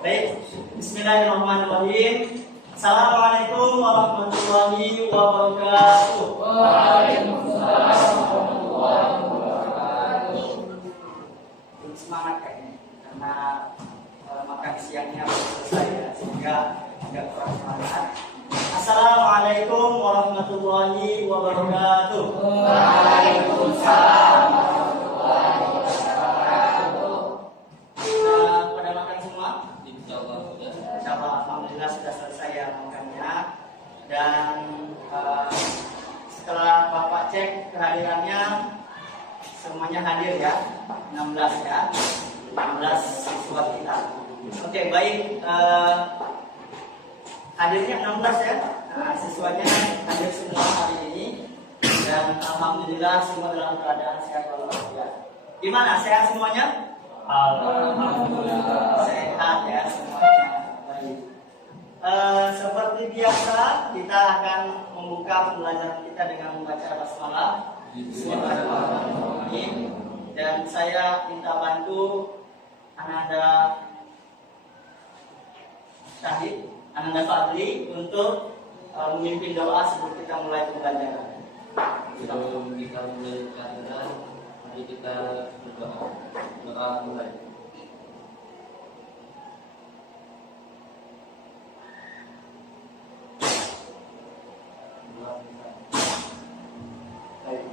Baik, Bismillahirrahmanirrahim. Assalamualaikum warahmatullahi wabarakatuh. Waalaikumsalam warahmatullahi wabarakatuh. Semangat kayaknya, karena makan siangnya belum selesai ya, sehingga agak kurang semangat. Assalamualaikum warahmatullahi wabarakatuh. Waalaikumsalam warahmatullahi wabarakatuh. Pada makan semua? Insyaallah, alhamdulillah sudah selesai ya makannya. Dan setelah Bapak cek kehadirannya, semuanya hadir ya, 16 ya, 16 siswa kita. Oke, baik, hadirnya 16 ya, siswanya hadir semua hari ini. Dan alhamdulillah semua dalam keadaan sehat walafiat. Gimana, sehat semuanya? Alhamdulillah. Sehat ya semuanya. Baik. Seperti biasa kita akan membuka pembelajaran kita dengan membaca basmalah. Bismillahirrahmanirrahim. Dan saya minta bantu Ananda Syahid, Ananda Fadli untuk memimpin doa sebelum kita mulai pembelajaran. Sebelum kita mulai pelajaran, mari kita berdoa. Doa mulai. Baik.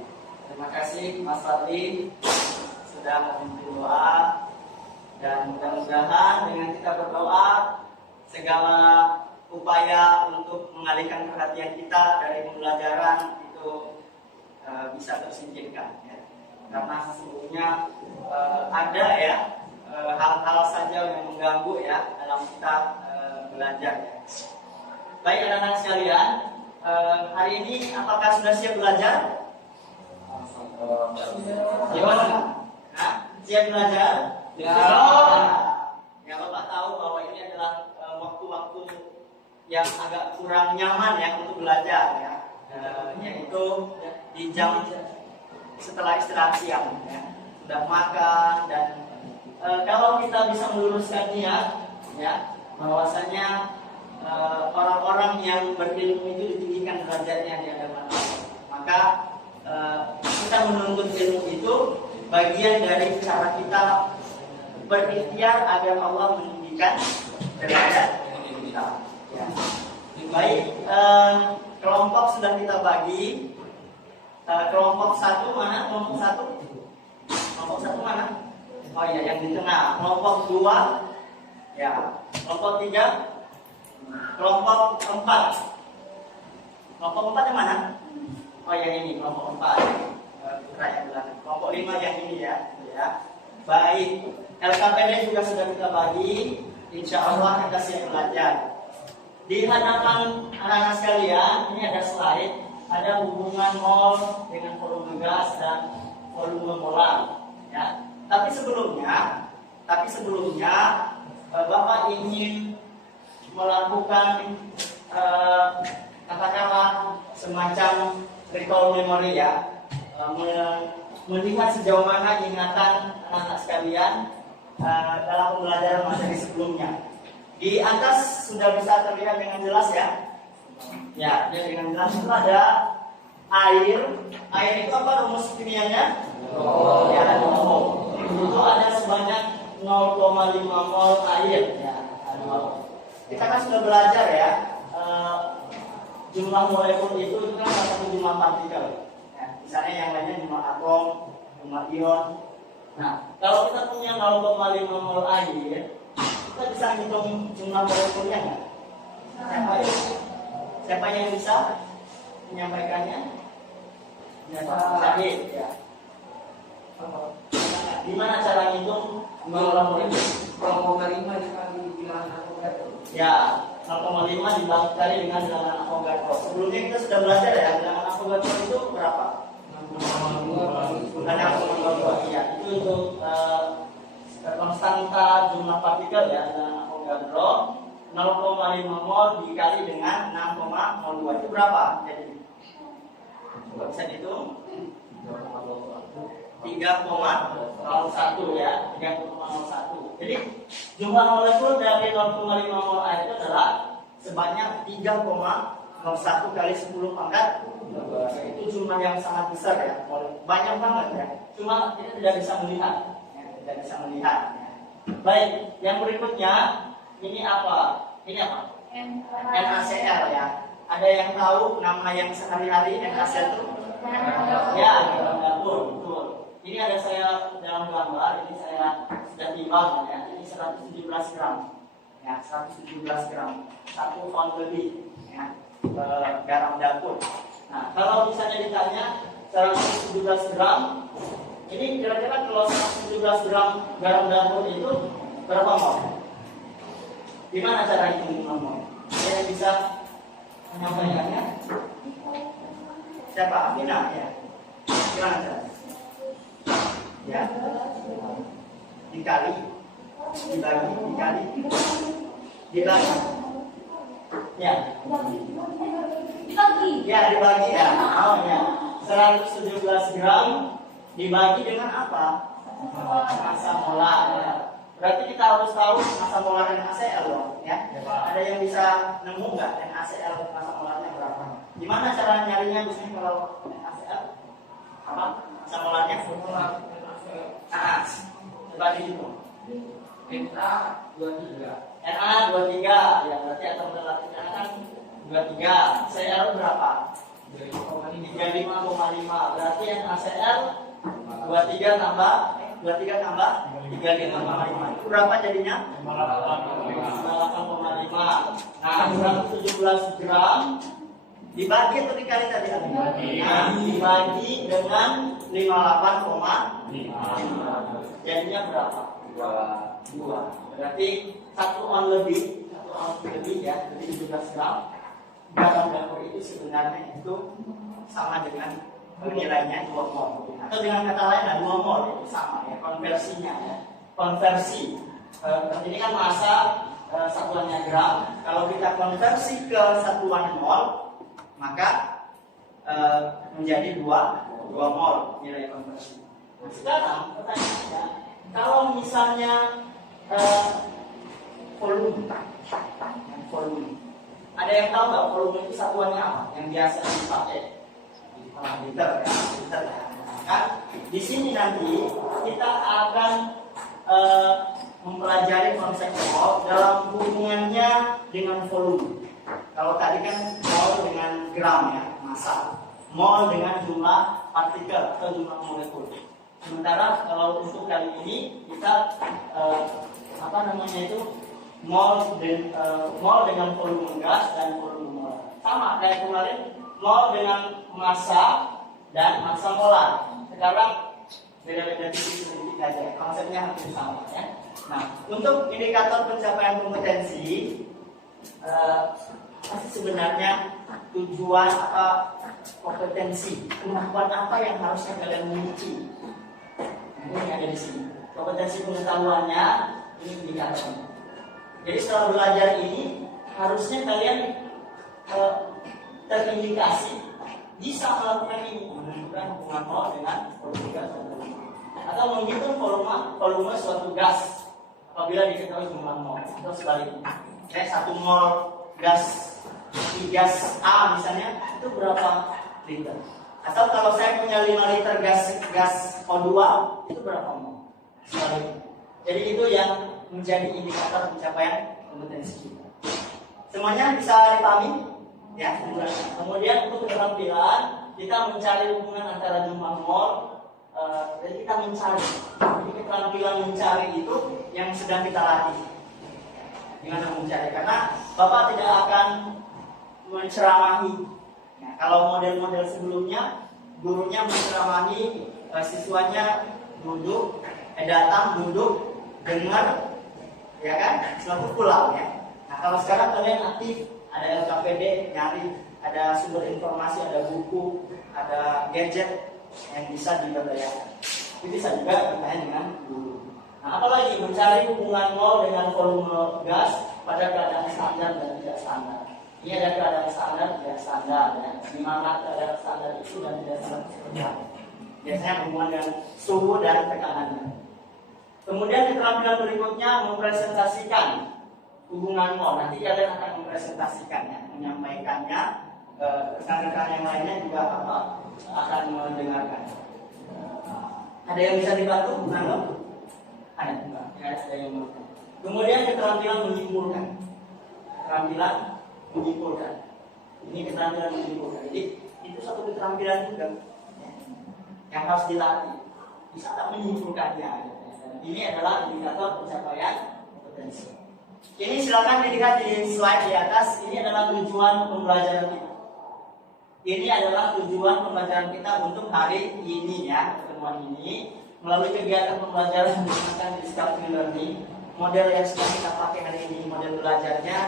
Terima kasih Mas Fadli sudah memimpin doa, dan mudah-mudahan dengan kita berdoa segala upaya untuk mengalihkan perhatian kita dari pembelajaran itu bisa tersingkirkan ya. Karena sesungguhnya ada ya hal-hal saja yang mengganggu ya dalam kita belajar ya. Baik anak-anak sekalian, hari ini apakah sudah siap belajar? Gimana? Nah, siap belajar? Ya. Ya, Bapak tahu bahwa ini adalah waktu-waktu yang agak kurang nyaman ya untuk belajar ya, yaitu di jam setelah istirahat siang ya. Sudah makan dan kalau kita bisa meluruskan niat ya, bahwasanya orang-orang yang berilmu itu ditinggikan derajatnya di hadapan Allah. Maka kita menuntut ilmu itu bagian dari cara kita berikhtiar agar Allah meninggikan derajat kita. Ya. Baik, kelompok sudah kita bagi. Kelompok satu mana? Kelompok satu? Kelompok satu mana? Oh iya, yang di tengah. Kelompok 2 ya. Kelompok 3, kelompok 4. Kelompok 4 yang mana? Oh yang ini, kelompok 4. Putra yang belakang. Kelompok 5 yang ini ya. Baik, LKPD juga sudah kita bagi. Insya Allah kita siap belajar. Di hadapan anak-anak sekalian, ini ada slide. Ada hubungan mol dengan volume gas dan volume molar ya. Tapi sebelumnya Bapak ingin melakukan katakanlah semacam recall memory ya, melihat sejauh mana ingatan anak-anak sekalian dalam pembelajaran materi sebelumnya. Di atas sudah bisa terlihat dengan jelas ya. Ya, dengan jelas itu ada air. Air itu apa rumus kimianya? Ya, itu ada sebanyak 0,5 mol air ya. Kita kan sudah belajar ya, jumlah molekul itu kan salah satu jumlah partikel ya. Misalnya yang lainnya jumlah atom, jumlah ion. Nah, kalau kita punya 0,5 mol air, kita bisa hitung jumlah molekulnya nggak? Siapa yang bisa menyampaikannya? Syahid ya. Gimana cara ngitung jumlah molekul? 0,5 dikali bilangan Avogadro. Ya, 0,5 dibagi dengan bilangan Avogadro. Sebelumnya kita sudah belajar ya, bilangan Avogadro itu berapa? 0,2. Bukan 0,2 ya. Itu untuk konstanta jumlah partikel ya, bilangan Avogadro. 0,5 mol dikali dengan 6,02 itu berapa? Jadi bisa dihitung? 3,01 ya, 3,01. Jadi jumlah molekul dari 0,5 mol air itu adalah sebanyak 3,01 kali 10 pangkat. Itu jumlah yang sangat besar ya, banyak banget ya. Cuma kita tidak bisa melihat, ya, tidak bisa melihat. Ya. Baik, yang berikutnya ini apa? Ini apa? NaCl ya. Ada yang tahu nama yang sehari-hari NaCl itu? Ya, dalam dapur, betul. Ini ada saya dalam gambar, ini saya sudah timbang ya. Ini 117 gram. Ya, 117 gram. 1 pound lebih ya. Garam dapur. Nah, kalau misalnya ditanya 117 gram, ini kira-kira kalau 117 gram garam dapur itu berapa mol? Gimana cara hitung mol? Ada yang bisa menyampaikannya? Siapa? Amina ya. Gimana cara? Ya. Dikali, dibagi, dibagi. Ya. Ya, dibagi ya. Oh ya. 117 gram dibagi dengan apa? Massa molar ya. Berarti kita harus tahu massa molar NaCl loh, ya. Ada yang bisa nemu nggak NaCl massa molarnya berapa? Gimana cara nyarinya di sini kalau NaCl? Apa? Massa molarnya? Ah, coba dihitung. Na23 ya, berarti atau relatif kan 23. Cl berapa? 35,5. Berarti NaCl 23 tambah 35,5. Itu berapa jadinya? 98,5. Nah, 117 gram dibagi atau dikali tadi? Nah, dibagi dengan 58,5. Jadinya berapa? 2. Berarti 1 on lebih ya, jadi 17 gram. Garam dapur itu sebenarnya itu sama dengan nilainya 2 mol. Atau dengan kata lain 2 mol itu sama ya, konversinya ya. Konversi. Ini kan massa satuannya gram. Kalau kita konversi ke satuan mol, maka menjadi 2 mol nilai konversi. Nah, sekarang pertanyaannya, kalau misalnya volume, ada yang tahu nggak volume itu satuannya apa? Yang biasa dipakai liter ya, liter ya. Kan di sini nanti kita akan mempelajari konsep mol dalam hubungannya dengan volume. Kalau tadi kan mol dengan gram ya, massa. Mol dengan jumlah partikel atau jumlah molekul. Sementara kalau untuk kali ini kita mol dengan volume gas dan volume molar. Sama kayak kemarin, mol dengan massa dan massa molar. Sekarang beda-beda sedikit aja. Konsepnya hampir sama ya. Nah, untuk indikator pencapaian kompetensi, sebenarnya tujuan apa kompetensi, kemampuan apa yang harusnya kalian miliki. Ini ada di sini. Kompetensi pengetahuannya ini indikatornya. Jadi setelah belajar ini harusnya kalian terindikasi bisa melakukan ini, menentukan hubungan mol dengan volume gas atau menghitung volume suatu gas apabila diketahui jumlah mol atau sebaliknya. Kayak 1 mol gas di gas A misalnya itu berapa liter? Atau kalau saya punya 5 liter gas O2 itu berapa mol? Sebaliknya. Jadi itu yang menjadi indikator pencapaian kompetensi kita. Semuanya bisa dipahami? Ya. Kemudian untuk keterampilan kita mencari hubungan antara jumlah mol. Jadi kita mencari. Jadi keterampilan mencari itu yang sedang kita latih. Gimana mencari? Karena Bapak tidak akan menceramahi. Nah, kalau model-model sebelumnya gurunya menceramahi, siswanya datang duduk dengar, ya kan, selalu pulang ya. Nah, kalau sekarang kalian aktif, ada LKPD nyari, ada sumber informasi, ada buku, ada gadget yang bisa diberdayakan. Itu bisa juga bertanya dengan guru. Nah, apalagi mencari hubungan mol dengan volume gas pada keadaan standar dan tidak standar. Ini ada keadaan standar, tidak standar ya. Di mana keadaan standar itu dan tidak standar seperti apa? biasanya hubungan dengan suhu dan tekanannya. Kemudian keterampilan berikutnya mempresentasikan hubungan mol. Nanti kalian akan mempresentasikannya, menyampaikannya, rekan-rekan yang lainnya juga akan mendengarkan. Ada yang bisa dibantu? Bukan? Ada yang mau. Kemudian keterampilan menyimpulkan. Keterampilan menyimpulkan. Ini keterampilan menyimpulkan. Jadi itu satu keterampilan juga yang harus dilatih. Bisa tak menyimpulkannya. Ini adalah indikator pencapaian potensi. Ini silakan dilihat di slide di atas. Ini adalah tujuan pembelajaran kita. Ini adalah tujuan pembelajaran kita untuk hari ini ya, pertemuan ini. Melalui kegiatan pembelajaran menggunakan Discovery Learning, model yang sedang kita pakai hari ini, model belajarnya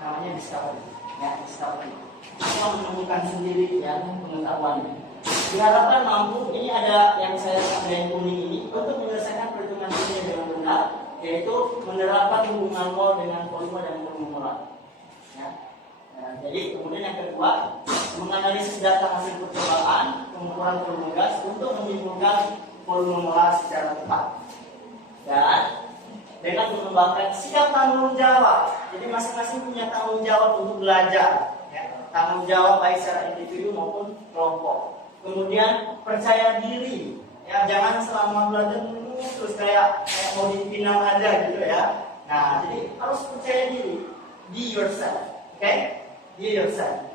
namanya Discovery. Ya, Discovery. Kita menemukan sendiri ya pengetahuannya. Diharapkan mampu, ini ada yang saya ada yang kuning ini untuk menyelesaikan perhitungan ini dengan benar, yaitu menerapkan hubungan mol dengan volume dan volume molar. Ya. Nah, jadi kemudian yang kedua, menganalisis data hasil percobaan, pengukuran volume gas untuk menyimpulkan volume molar secara tepat. Dan dengan mengembangkan sikap tanggung jawab. Jadi masing-masing punya tanggung jawab untuk belajar. Ya. Tanggung jawab baik secara individu maupun kelompok. Kemudian percaya diri. Ya, jangan selama belajar terus kayak mau dipinang aja gitu ya. Nah, jadi harus percaya diri. Be yourself. Oke? Be yourself.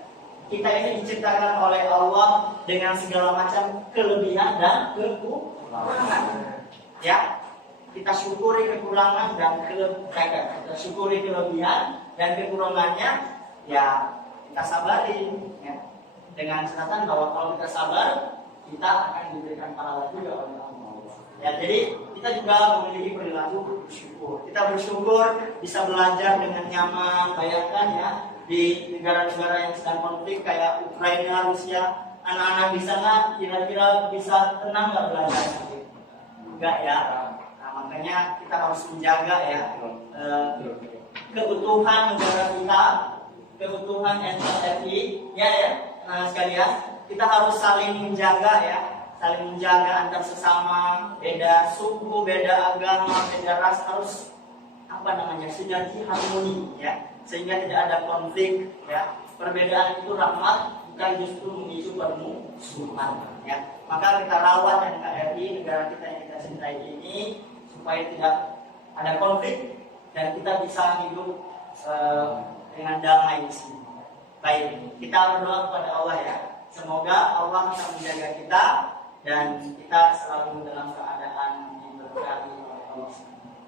Kita ini diciptakan oleh Allah dengan segala macam kelebihan dan kekurangan. Ya, kita syukuri kekurangan dan kelebihan. Kita syukuri kelebihan dan kekurangannya, ya kita sabarin. Ya. Dengan catatan bahwa kalau kita sabar, kita akan diberikan pahala juga oleh Allah. Ya, jadi kita juga memiliki perilaku bersyukur. Kita bersyukur bisa belajar dengan nyaman. Bayangkan ya, di negara-negara yang sedang konflik kayak Ukraina, Rusia, anak-anak di sana kira-kira bisa tenang nggak belajar? Enggak ya. Nah, makanya kita harus menjaga ya keutuhan negara kita, keutuhan NKRI, ya. Sekalian, kita harus saling menjaga ya, saling menjaga antar sesama, beda suku, beda agama, beda ras, harus sinergi harmoni ya, sehingga tidak ada konflik ya. Perbedaan itu rahmat, bukan justru memicu permusuhan ya. Maka kita rawat NKRI, negara kita yang kita cintai ini, supaya tidak ada konflik dan kita bisa hidup dengan damai di sini. Baik, kita berdoa kepada Allah ya. Semoga Allah bisa menjaga kita dan kita selalu dalam keadaan diberkati oleh Allah.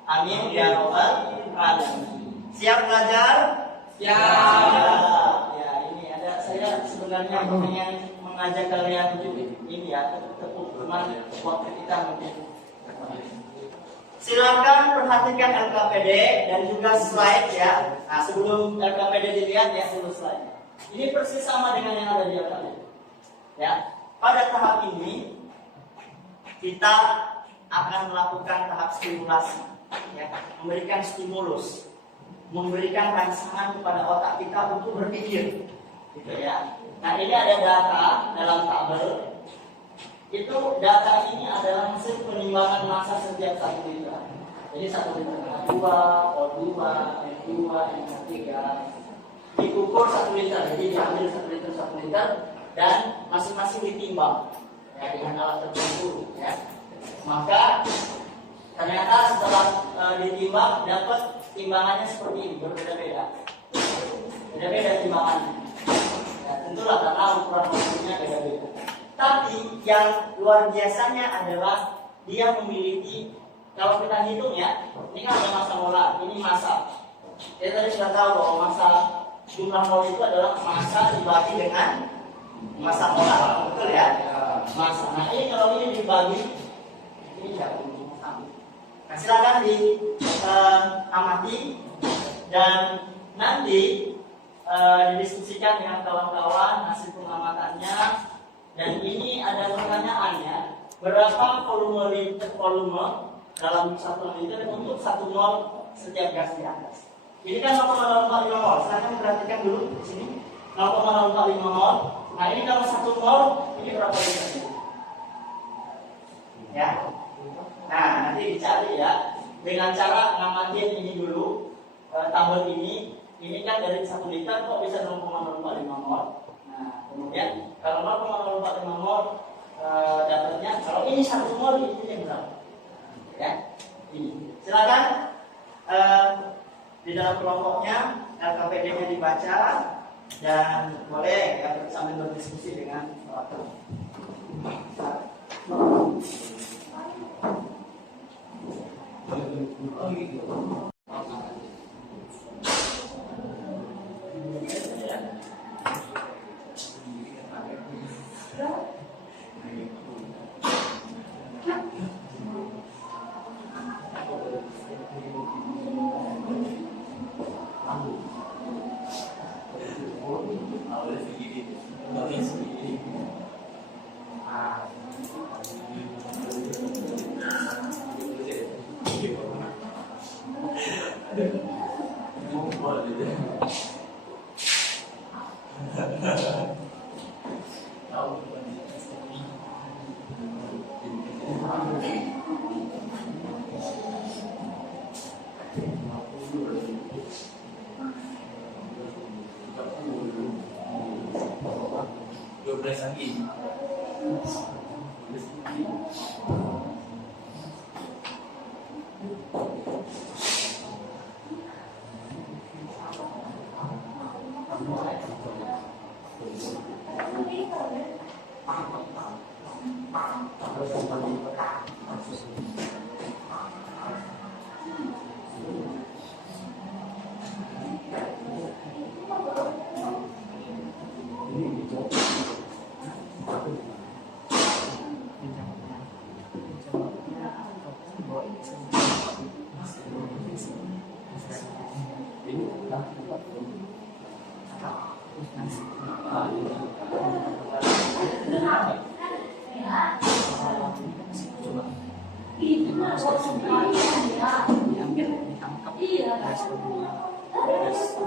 Amin ya rabbal alamin. Siap belajar? Siap. Ya, ini ada saya sebenarnya ingin mengajak kalian ini ya, teman waktu kita mungkin. Silakan perhatikan LKPD dan juga slide ya. Nah, sebelum LKPD dilihat ya, dulu slide. Ini persis sama dengan yang ada di LKPD. Ya, pada tahap ini kita akan melakukan tahap stimulasi, ya, memberikan stimulus, memberikan rangsangan kepada otak kita untuk berpikir, gitu ya. Nah, ini ada data dalam tabel. Itu data ini adalah hasil penimbangan massa setiap 1 liter. Jadi 1 liter H2, O2, N2, NH3 diukur 1 liter. Jadi diambil 1 liter dan masing-masing ditimbang ya, dengan alat tertentu ya. Maka ternyata setelah ditimbang dapat timbangannya seperti ini, berbeda-beda. Beda-beda timbangannya. Ya, tentulah karena ukuran volume-nya beda-beda. Tapi yang luar biasanya adalah dia memiliki, kalau kita hitung ya, ini kan ada massa molar, ini massa. Kita tadi sudah tahu bahwa massa jumlah mol itu adalah massa dibagi dengan massa molar, betul ya? Massa. Nah, ini kalau ini dibagi, ini jauh sama. Nah, silakan diamati dan nanti didiskusikan dengan kawan-kawan hasil pengamatannya. Dan ini ada pertanyaannya, berapa volume dalam 1 liter untuk 1 mol setiap gas di atas. Ini kan 0,045 mol. Silahkan perhatikan dulu di sini 0,045 mol. Nah, ini kalau 1 mol ini berapa liter? Ya. Nah, nanti dicari ya dengan cara ngamatin ini dulu, tabel ini kan dari 1 liter kok bisa 0,045 mol. Nah, kemudian kalau 0,045 mol dapatnya, kalau ini 1 mol ini yang berapa? Ya, ini. Silakan di dalam kelompoknya LKPD-nya dibaca dan boleh ya, sambil berdiskusi dengan orang.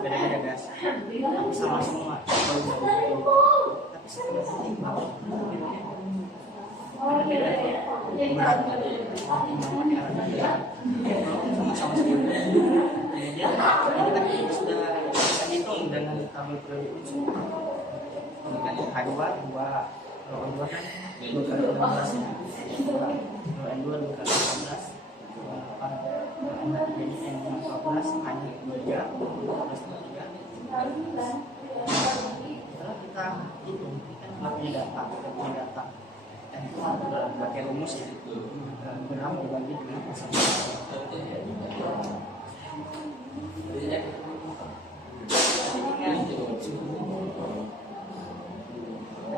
Beda-beda gas sama semua tapi sebenarnya sama-sama seperti kemudian ini sudah bisa hitung dengan tabel periode unsur ini kan H2 kalau N2 kan 2 kali 16 kalau N2 2 kali 16 N3 ini N14 hanya 3 setelah kita hitung kita punya data dan itu pakai rumus ya gram dibagi dengan pasal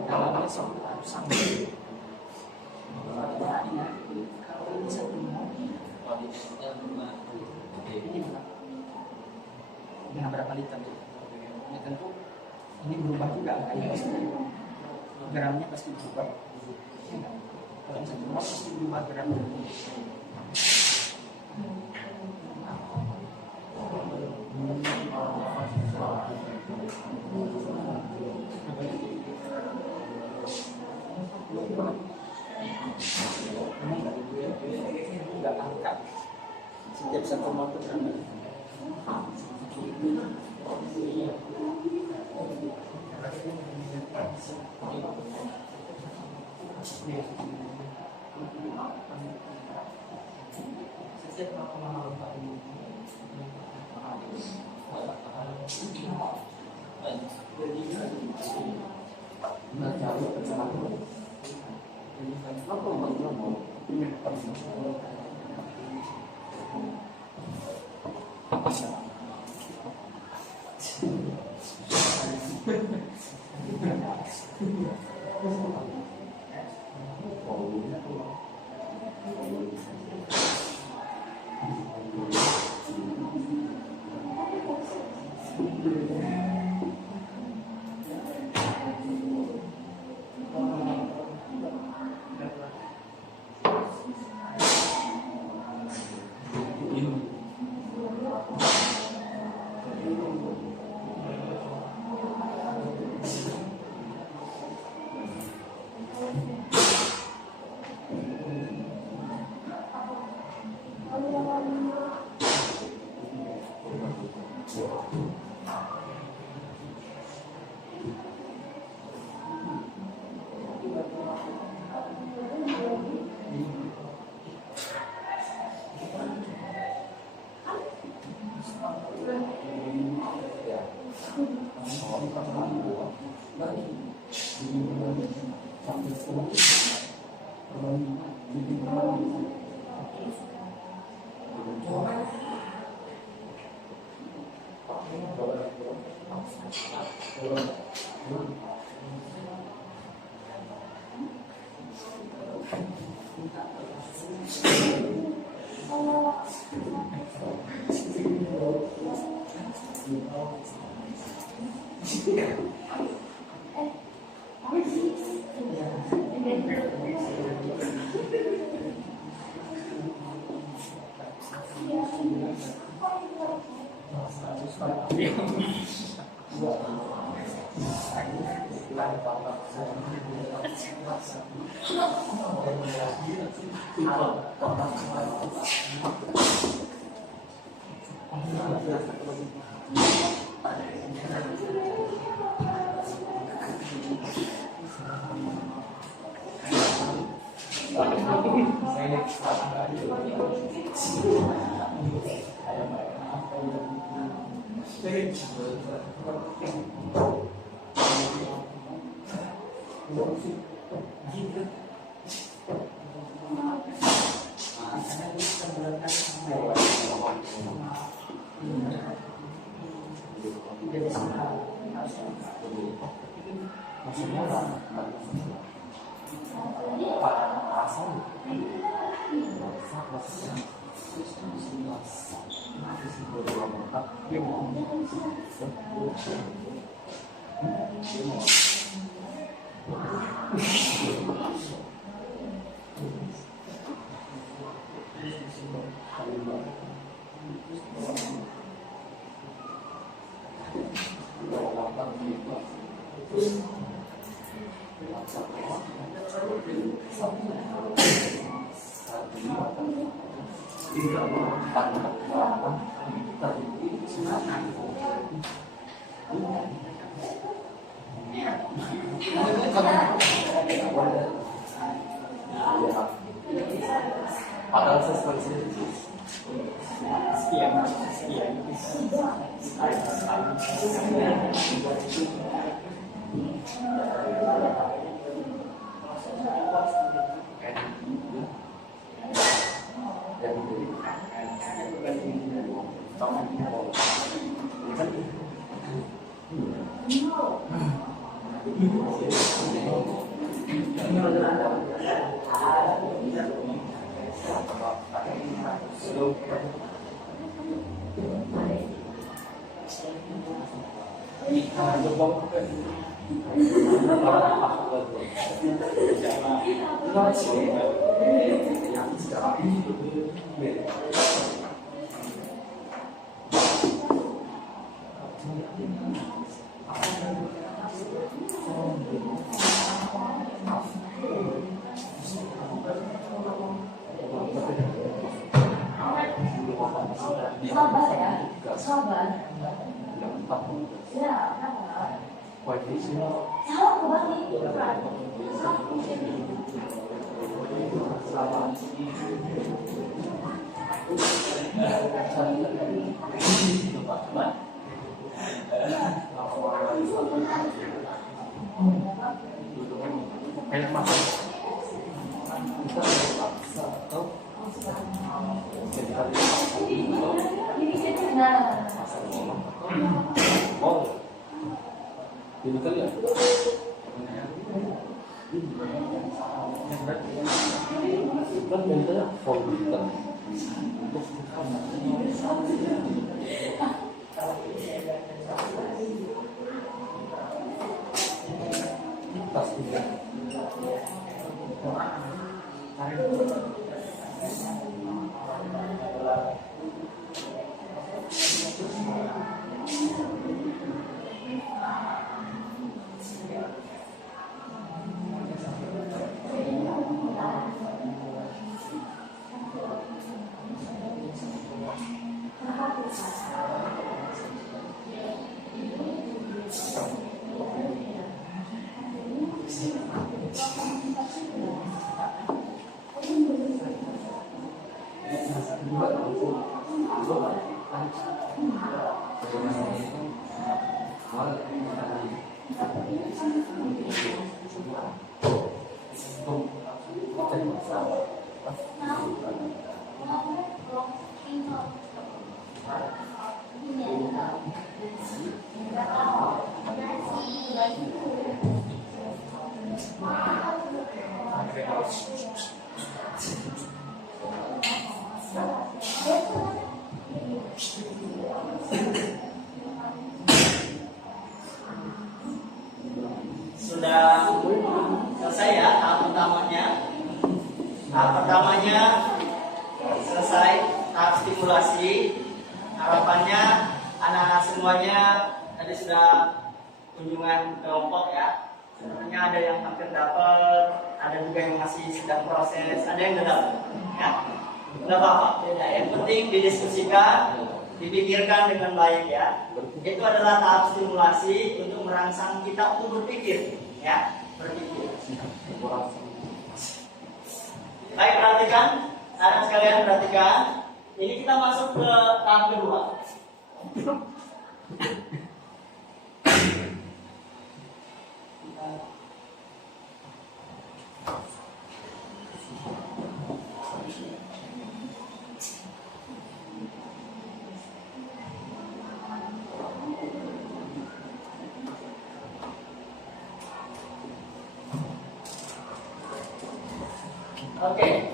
dalamnya sama kalau ini satu ini dengan berapa liter ya tentu ini berubah juga angkanya gramnya pasti berubah kalau yang satu mol pasti berubah gramnya nggak angkat setiap satu mol itu berapa Sudah selesai ya tahap pertamanya. Tahap pertamanya selesai, tahap stimulasi. Harapannya anak-anak semuanya tadi sudah kunjungan kelompok ya. Sebenarnya ada yang hampir dapat, ada juga yang masih sedang proses, ada yang tidak dapat ya. Tidak apa-apa, beda. Yang penting didiskusikan, dipikirkan dengan baik ya. Itu adalah tahap stimulasi untuk merangsang kita untuk berpikir ya, berpikir. Baik, perhatikan, anak sekalian perhatikan. Ini kita masuk ke tahap kedua. Oke,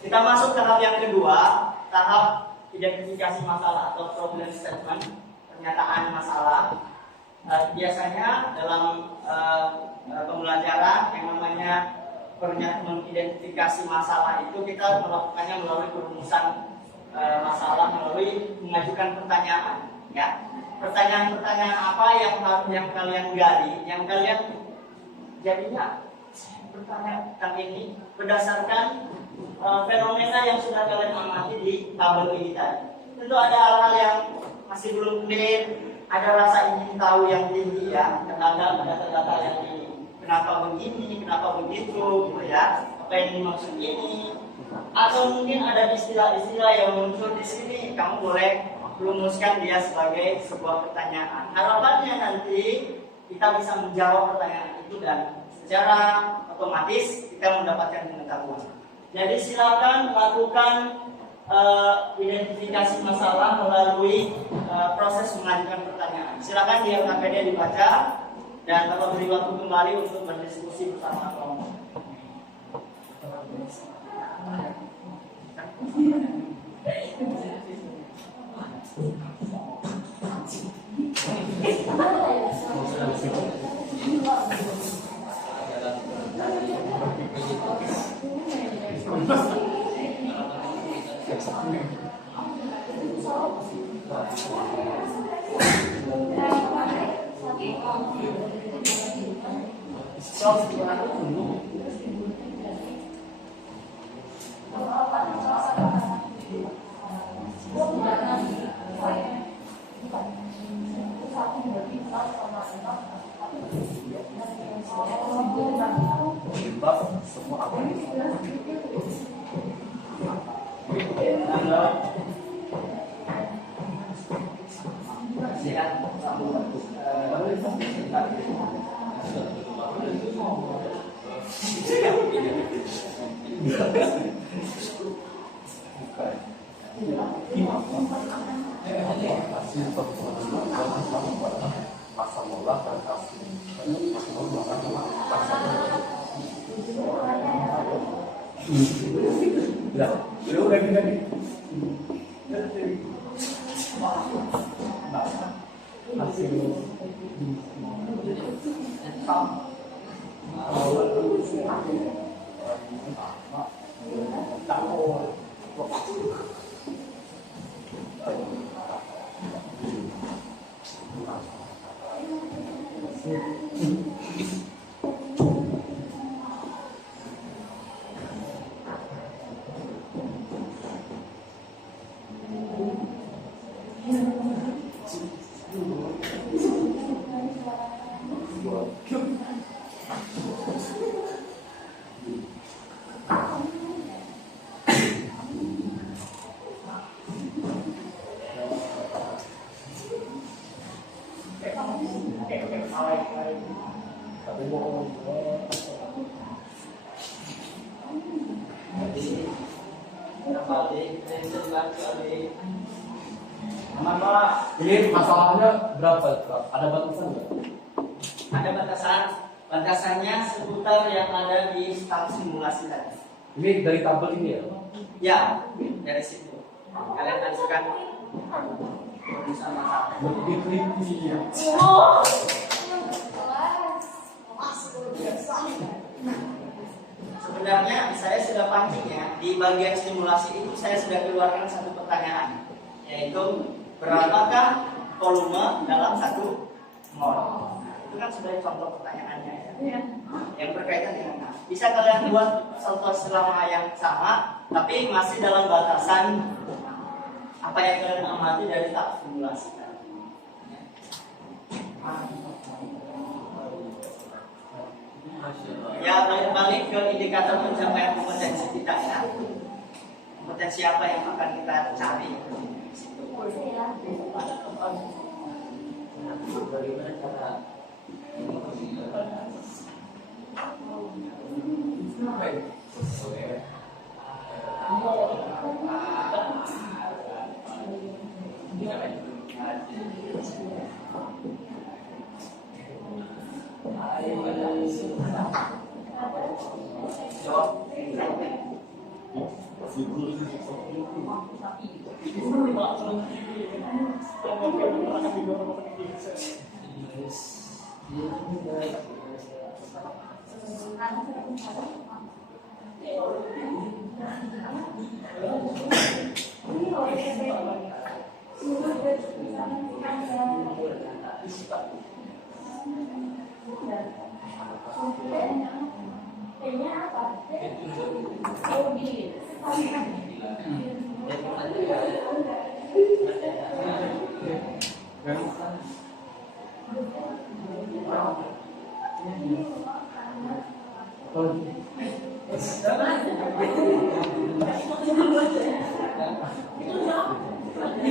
kita masuk tahap yang kedua, tahap identifikasi masalah atau problem statement, pernyataan masalah. Biasanya dalam pembelajaran yang namanya mengidentifikasi masalah itu kita melakukannya melalui perumusan masalah, melalui mengajukan pertanyaan. Ya, pertanyaan-pertanyaan apa yang kalian gali, yang kalian jadinya bertanya tentang ini berdasarkan fenomena yang sudah kalian amati di tabel ini tadi. Tentu ada hal-hal yang masih belum clear, ada rasa ingin tahu yang tinggi ya, terhadap data-data yang ini. Kenapa begini, kenapa begitu, gitu ya? Apa yang dimaksud ini? Atau mungkin ada istilah-istilah yang muncul di sini, kamu boleh rumuskan dia sebagai sebuah pertanyaan. Harapannya nanti kita bisa menjawab pertanyaan itu dan secara otomatis kita mendapatkan pengetahuan. Jadi silakan lakukan identifikasi masalah melalui proses mengajukan pertanyaan. Silakan di LKPD dibaca dan Bapak beri waktu kembali untuk berdiskusi bersama kelompok. Tapi mau Aman Pak. jadi masalahnya berapa? Ada batasan nggak? Ada batasan, batasannya seputar yang ada di staf simulasi tadi. Ini dari tabel ini ya? Ya, dari situ. Kalian ajukan sama-sama. Lebih teliti ya. Sebenarnya saya sudah pancing ya, di bagian simulasi itu saya sudah keluarkan satu pertanyaan, yaitu berapakah volume dalam 1 mol? Itu kan sudah contoh pertanyaannya ya. Yang berkaitan dengan bisa kalian buat contoh selama yang sama, tapi masih dalam batasan apa yang kalian amati dari tahap simulasi. Ya, balik ke indikator pencapaian kompetensi kita ya. Kompetensi apa yang akan kita cari? Bagaimana cara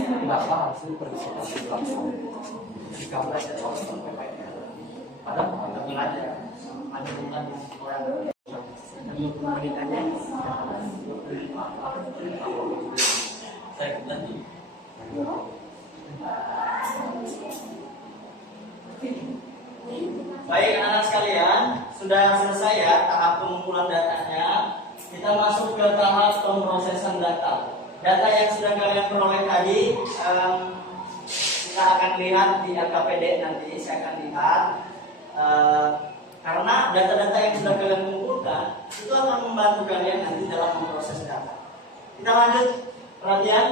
Kenapa hasil presentasi langsung di kamar ada bukan orang pendidikannya. saya nanti Baik anak sekalian, sudah selesai ya tahap pengumpulan datanya. Kita masuk ke tahap pemrosesan data. Data yang sudah kalian peroleh tadi, kita akan lihat di LKPD nanti. Saya akan lihat karena data-data yang sudah kalian kumpulkan itu akan membantu kalian nanti dalam memproses data. Kita lanjut perhatian,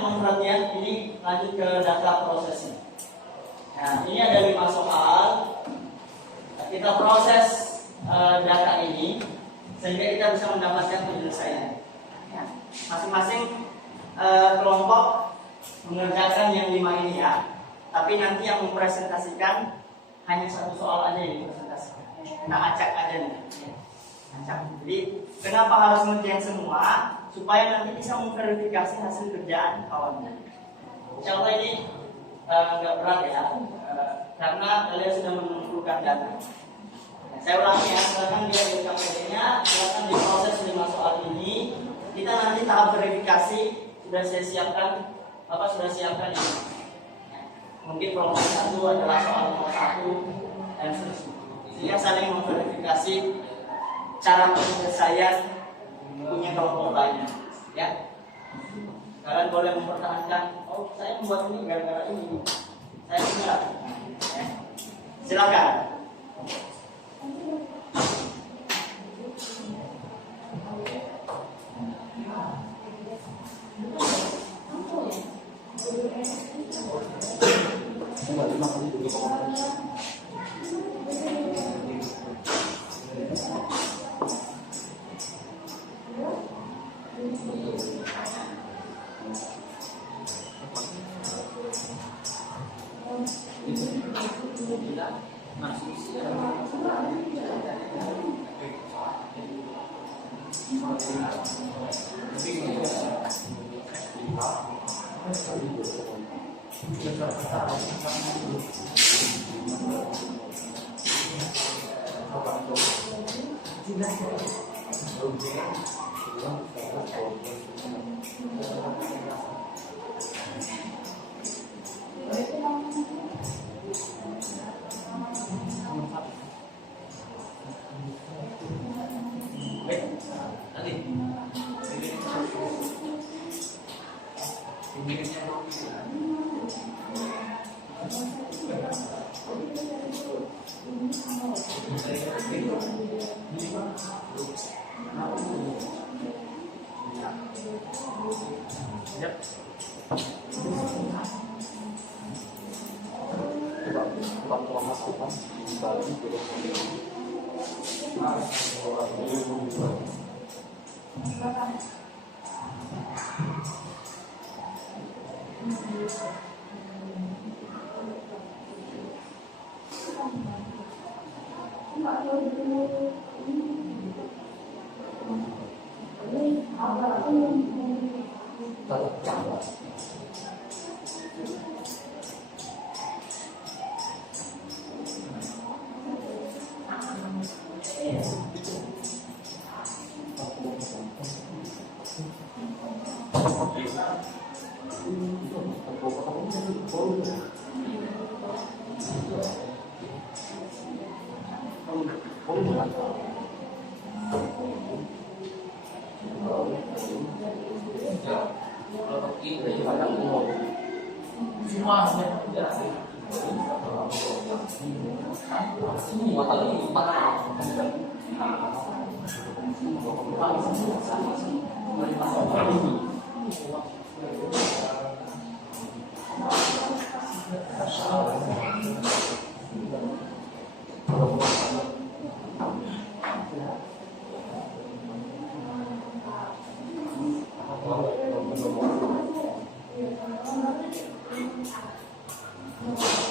ini lanjut ke data prosesing. Nah, ini ada 5 soal. Kita proses data ini sehingga kita bisa mendapatkan penyelesaian. Ya. Masing-masing kelompok mengerjakan yang 5 ini ya. Tapi nanti yang mempresentasikan hanya 1 soal aja yang dipresentasikan. Nah, acak aja nih. Acak. Jadi kenapa harus ngerjain semua? Supaya nanti bisa memverifikasi hasil kerjaan kawannya. Insya Allah ini nggak berat ya, karena kalian sudah mengumpulkan data. Saya ulangi ya, silakan dia di KPD-nya, silakan diproses 5 soal ini. Kita nanti tahap verifikasi sudah saya siapkan, Bapak sudah siapkan ini. Mungkin kelompok 1 adalah soal nomor 1 dan seterusnya. Sehingga saling memverifikasi cara penyelesaian punya kelompok lainnya. Ya, kalian boleh mempertahankan. Oh, saya membuat ini gara-gara ini. Saya enggak. Ya. Silakan.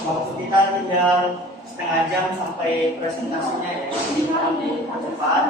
Waktu kita tinggal setengah jam sampai presentasinya ya, jadi mohon dipercepat.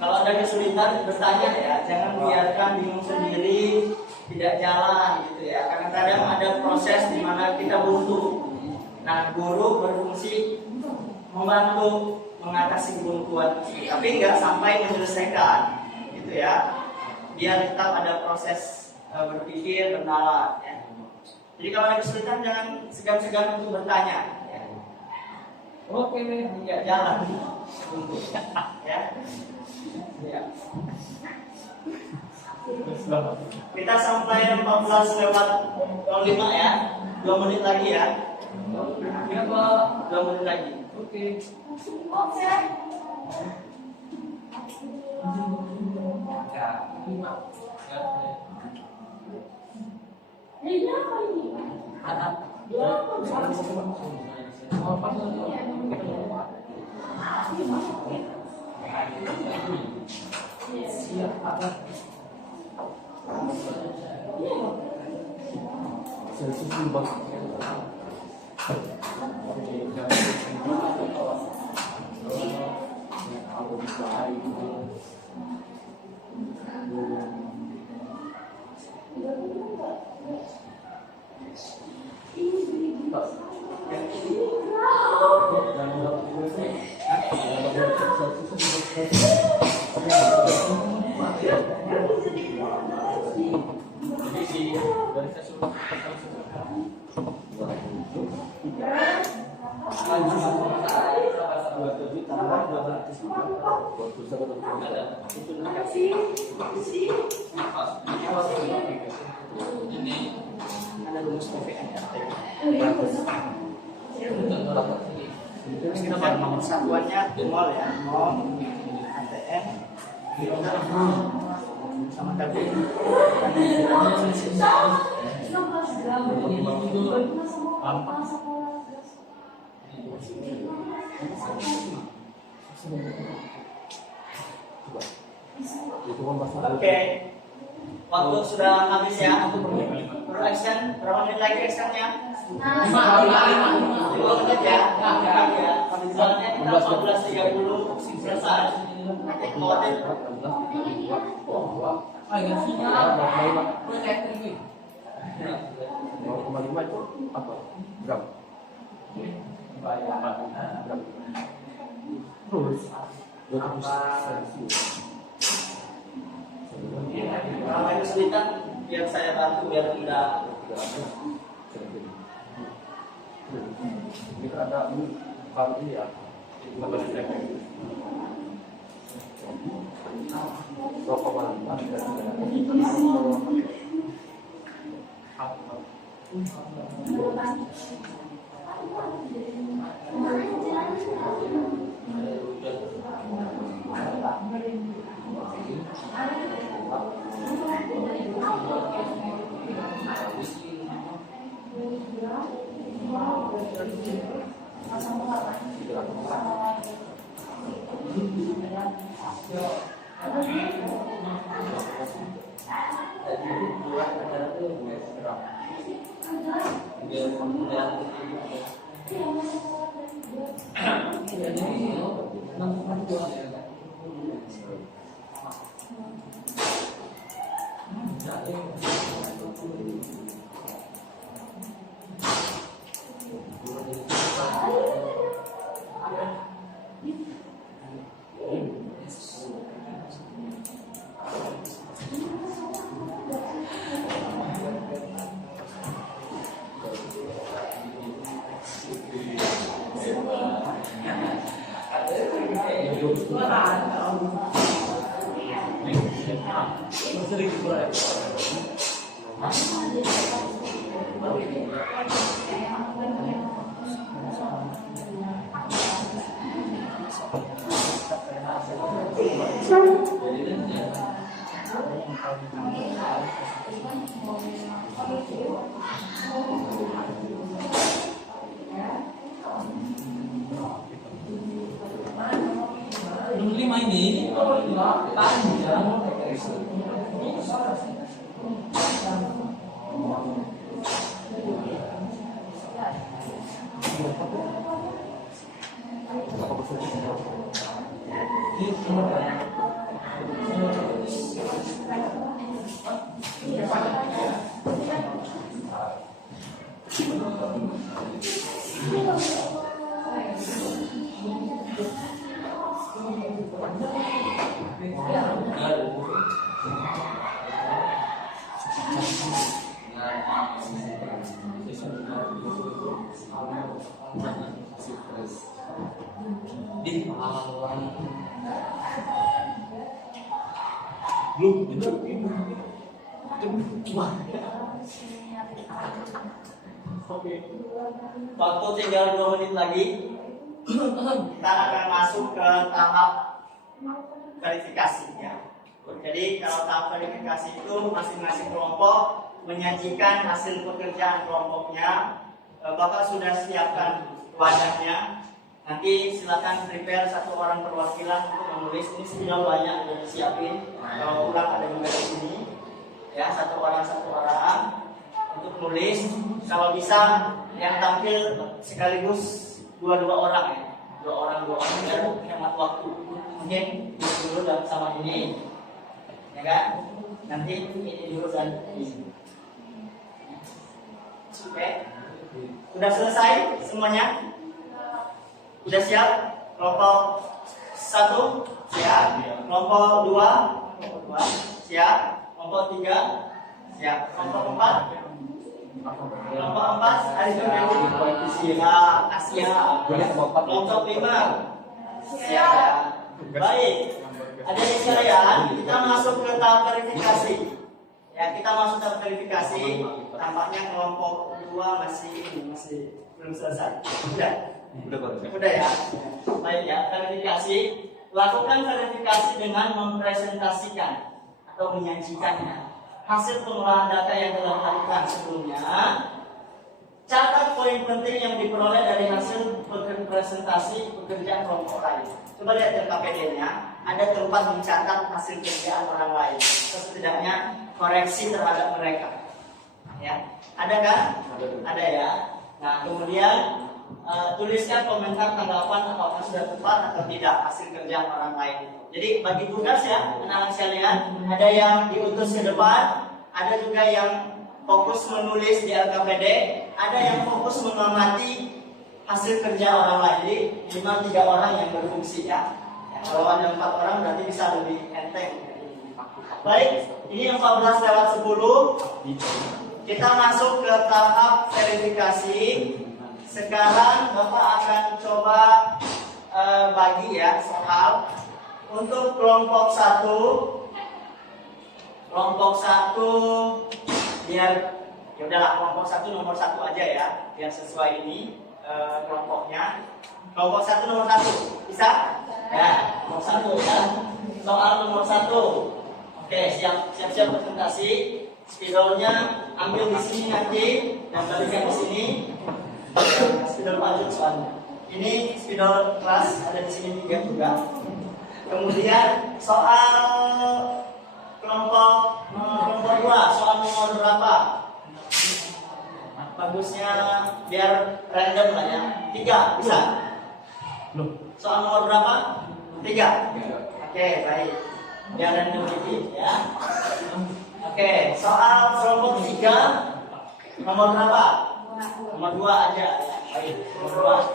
Kalau ada kesulitan bertanya ya, jangan biarkan bingung sendiri, tidak jalan gitu ya. Karena kadang ada proses di mana kita buntu. Nah, guru berfungsi membantu mengatasi kebuntuan, tapi nggak sampai menyelesaikan, gitu ya. Biar tetap ada proses berpikir, bernalar. Ya. Jadi kalau ada kesulitan jangan segan-segan untuk bertanya. Ya. Oke, nggak jalan. Ya. Ya. Kita sampai 14:05 ya. 2 menit lagi ya. 2 menit lagi. Oke. Ada rumus PVNRT. Nomor satuannya mol ya, mol ATM sama tadi. Oke, waktu sudah habis ya. Perlu action, berapa menit lagi actionnya? 5 menit ya. Soalnya kita 14:30 selesai. itu apa? Gram. Terus 200 Celsius. Kalau ada kesulitan biar saya bantu biar tidak. Ini ada kalau ini ya. 5 sering diproyek. Lima ini kalau lima panjang. Di alam belum Oke. Waktu tinggal 2 menit lagi. Kita akan masuk ke tahap verifikasi ya. Jadi kalau tahap verifikasi itu masing-masing kelompok menyajikan hasil pekerjaan kelompoknya. Bapak sudah siapkan wadahnya. Nanti silakan prepare 1 orang perwakilan untuk menulis. Ini spidol banyak yang disiapin. Kalau pulang ada juga di sini. Ya, 1 orang untuk menulis. Kalau bisa yang tampil sekaligus 2 orang ya. 2 orang biar hemat waktu. Mungkin dulu sama ini, ya kan? Nanti ini dulu dan ini. Oke. Sudah selesai semuanya? Sudah siap? Kelompok 1 siap. Kelompok 2 siap. Kelompok 3 siap. Kelompok 4 hari ini siap. Kelompok 5 siap. Baik. Adik sekalian, kita masuk ke tahap verifikasi. Ya, kita masuk tahap verifikasi. Tampaknya kelompok 2 masih belum selesai. Udah ya. Baik ya, verifikasi. Lakukan verifikasi dengan mempresentasikan atau menyajikannya hasil pengolahan data yang telah dilakukan sebelumnya. Catat poin penting yang diperoleh dari hasil presentasi pekerjaan kelompok lain. Coba lihat LKPD-nya, ada tempat mencatat hasil pekerjaan orang lain. Setidaknya koreksi terhadap mereka. Ya, ada kan? Ada ya. Nah, kemudian tuliskan komentar tanggapan apakah sudah tepat atau tidak hasil kerjaan orang lain. Jadi bagi tugas ya, anak-anak sekalian, ada yang diutus ke depan, ada juga yang fokus menulis di LKPD, ada yang fokus mengamati hasil kerja orang lain. Jadi minimal 3 orang yang berfungsi ya. Kalau ada 4 orang berarti bisa lebih enteng. Baik, ini 14:10. Kita masuk ke tahap verifikasi. Sekarang Bapak akan coba bagi ya soal untuk kelompok 1 biar ya udahlah kelompok 1 nomor 1 aja ya biar sesuai ini kelompoknya. Kelompok 1 nomor 1 bisa? Ya, nomor 1 ya. Soal nomor 1. Oke, siap-siap presentasi. Spidolnya ambil di sini nanti dan balikan di sini. Spidol lanjut soalnya. Ini spidol kelas ada di sini 3 juga. Kemudian soal kelompok 2, soal nomor berapa? Bagusnya biar random lah ya. 3 bisa? Soal nomor berapa? 3. Oke, baik. Biar random dikit ya. Oke, soal kelompok 3 nomor berapa? Nomor 2 aja. Baik, nomor 2.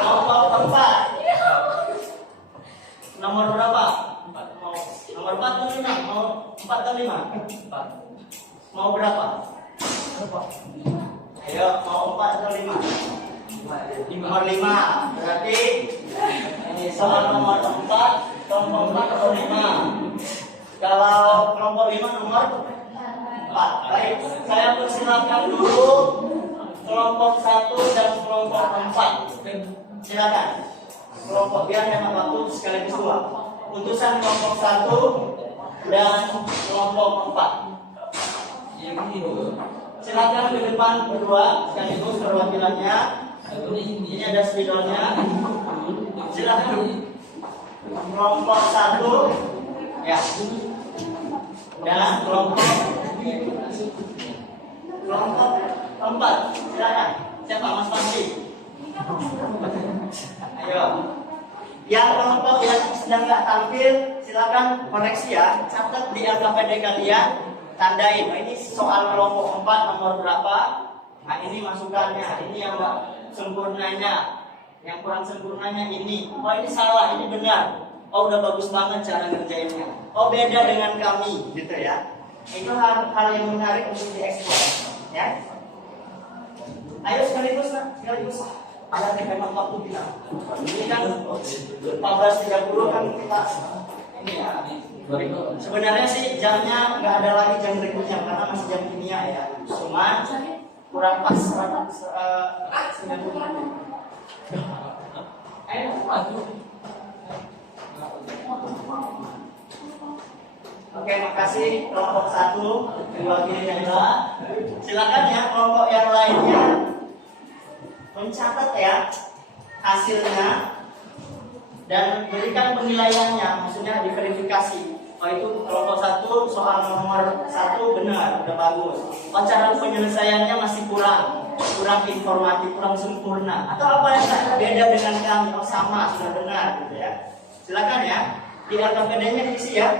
Kelompok 4 nomor berapa? 4. Nomor 4 atau 5? Mau 4 atau 5? 4. Mau berapa? Ayo, mau 4 atau 5? Nomor 5. Berarti ini soal nomor 4 Kelompok 4 atau 5? Kalau kelompok 5 nomor 4. Baik, saya persilakan dulu kelompok 1 dan kelompok 4. Silakan. Kelompok biar hemat waktu sekaligus 2. Putusan kelompok 1 dan kelompok 4. Silakan ke depan berdua sekaligus perwakilannya. Ini ada spidolnya. Silakan. Kelompok 1 ya. Dan kelompok 4. Silakan. Siapa Mas Fandi? Ayo. Yang kelompok yang sedang nggak tampil, silakan koreksi ya. Catat di LKPD kalian, tandain. Oh, ini soal kelompok 4 nomor berapa? Nah ini masukannya. Ini yang nggak sempurnanya. Yang kurang sempurnanya ini. Oh ini salah, ini benar. Oh udah bagus banget cara ngerjainnya. Oh beda dengan kami, gitu ya. Itu hal yang menarik untuk diekspor, ya. Ayo sekaligus, sekaligus. Ada hemat waktu kita. Ini kan 14.30 kan kita ini ya. Sebenarnya sih jamnya nggak ada lagi jam berikutnya karena masih jam kimia ya. Cuma kurang pas 90 menit. Ayo maju. Oke, makasih kelompok 1 diwakili Nela. Silakan ya kelompok yang lainnya mencatat ya hasilnya dan berikan penilaiannya, maksudnya diverifikasi. Oh itu kelompok 1 soal nomor 1 benar, udah bagus. Oh cara penyelesaiannya masih kurang informatif, kurang sempurna. Atau apa yang beda dengan kami? Oh sama, sudah benar gitu ya. Silakan ya, di LKPD-nya diisi ya.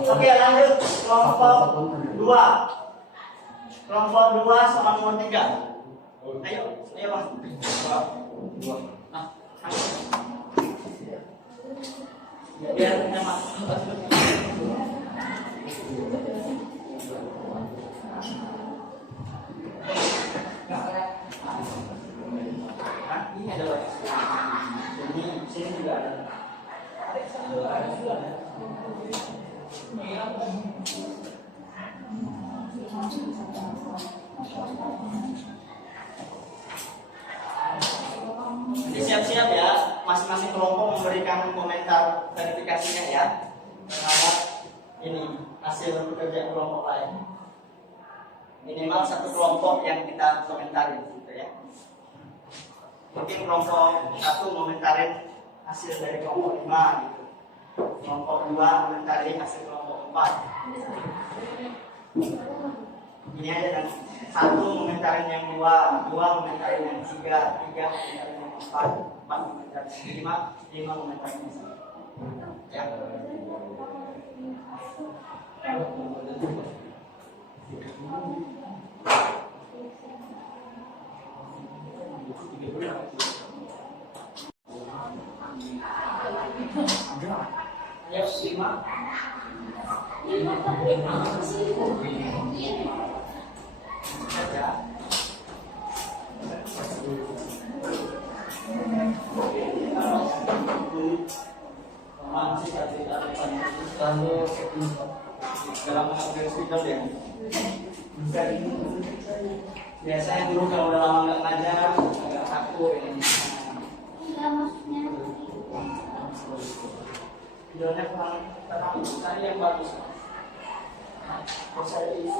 Oke lanjut kelompok 2. Kelompok 2 soal nomor 3. Ayo Bang. Biar hemat. Ini ada lagi. Sini juga ada. Jadi siap-siap ya, masing-masing kelompok memberikan komentar verifikasinya ya terhadap ini hasil kerja kelompok lain. Minimal satu kelompok yang kita komentarin gitu ya. Mungkin kelompok 1 komentarin hasil dari kelompok 5 gitu. Kelompok 2 komentarin hasil kelompok 4. Ini aja dan 1 komentarin yang 2 komentarin yang 3 komentarin yang 4 komentarin yang 5 komentarin yang 1. Ya. Ya, 5. Biasanya dulu kalau udah lama nggak ngajar agak kaku ini. Videonya kurang terang, tadi yang bagus. Saya isi.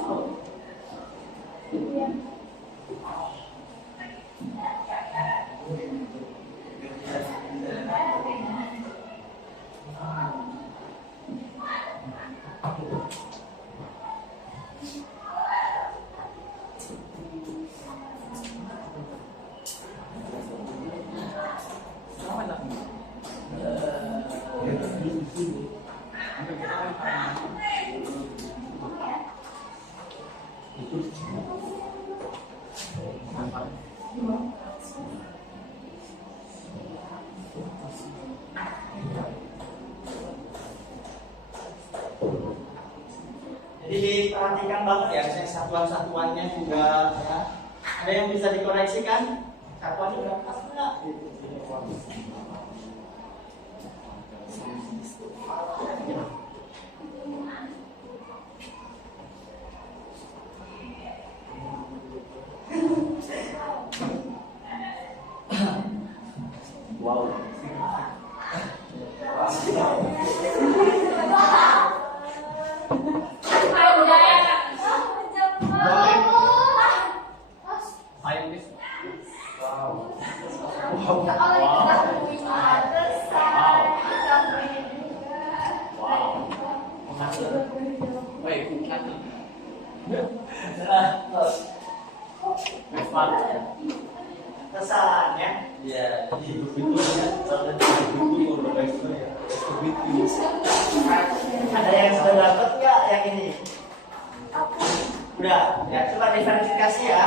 Jadi diperhatikan banget ya, misalnya satuan-satuannya juga ya. Ada yang bisa dikoreksi kan? Satuannya udah pas enggak? Kesalahan ya. Iya, itu ya. Soalnya itu kalau itu ya. Ada yang sudah dapat nggak yang ini? Udah, ya coba diverifikasi ya.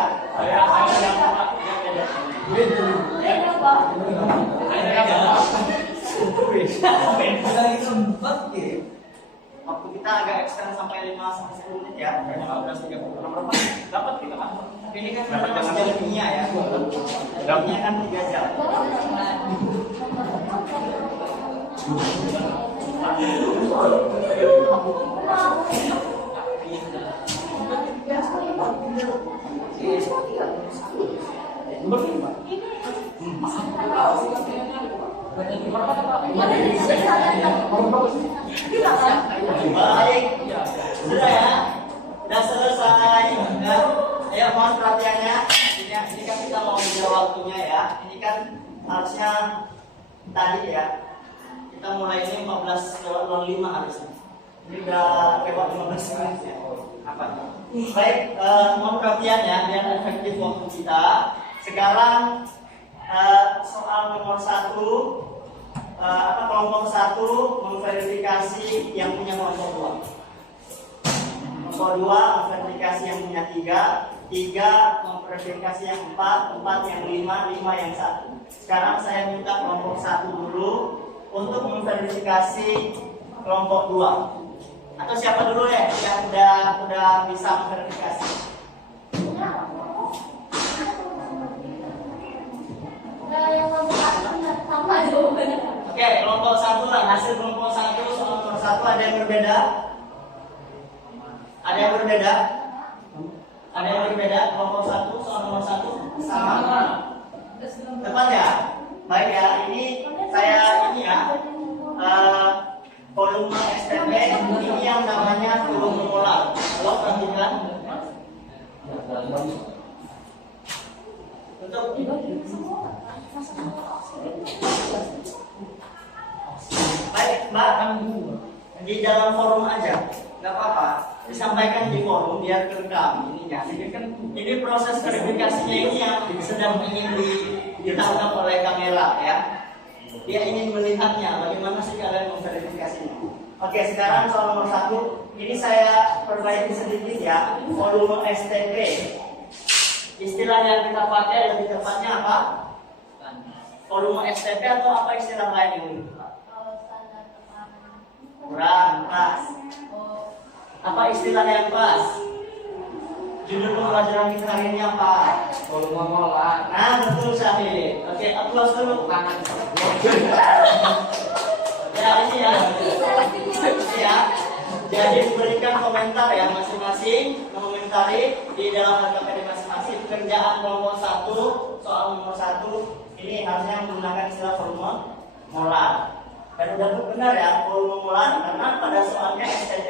Waktu kita agak extend sampai 5 sampai 10 menit ya. Kayaknya 15.30 berapa? Dapat kita kan. Ini kan sebenarnya masih jam dunia ya. Jamnya kan 3 jam. Baik, sudah ya, sudah selesai. Ya. Ayo mohon perhatiannya. Ini kan kita mau menjawab waktunya ya. Ini kan harusnya tadi ya. Kita mulai ini 14:05 harusnya. Ini udah lewat 15 menit ya. Apa? Baik, mohon perhatian ya biar efektif waktu kita. Sekarang soal nomor 1 kelompok 1 memverifikasi yang punya kelompok 2. Kelompok 2 memverifikasi yang punya 3 memverifikasi yang 4 yang 5 yang 1. Sekarang saya minta kelompok 1 dulu untuk memverifikasi kelompok 2. Atau siapa dulu ya yang udah bisa memverifikasi? Oke, kelompok 1 lah. Hasil kelompok 1 soal nomor 1 ada yang berbeda? Ada yang berbeda? Ada yang berbeda? Kelompok 1 soal nomor 1 sama? Tepat ya? Baik ya, ini saya volume STP ini yang namanya volume molar. Kalau perhatikan untuk baik Mbak, di dalam forum aja, nggak apa-apa. Disampaikan di forum biar terekam ininya. Ini proses verifikasinya ini yang sedang ingin ditangkap oleh kamera ya. Dia ingin melihatnya bagaimana sih kalian memverifikasinya. Oke, sekarang soal nomor 1 ini saya perbaiki sedikit ya. Volume STP. Istilah yang kita pakai lebih tepatnya apa? Volume STP atau apa istilah lain yang lebih tepat? Kurang pas. Apa istilah yang pas? Judul pembelajaran kita hari ini apa? Volume molar. Nah, betul Syahid. Oke, applause dulu. Ya, ini ya. Ya. Jadi berikan komentar ya masing-masing, mengomentari di dalam LKPD masing-masing kerjaan kelompok 1 soal nomor 1 ini harusnya menggunakan istilah volume molar. Dan udah benar ya volume molar karena pada soalnya STP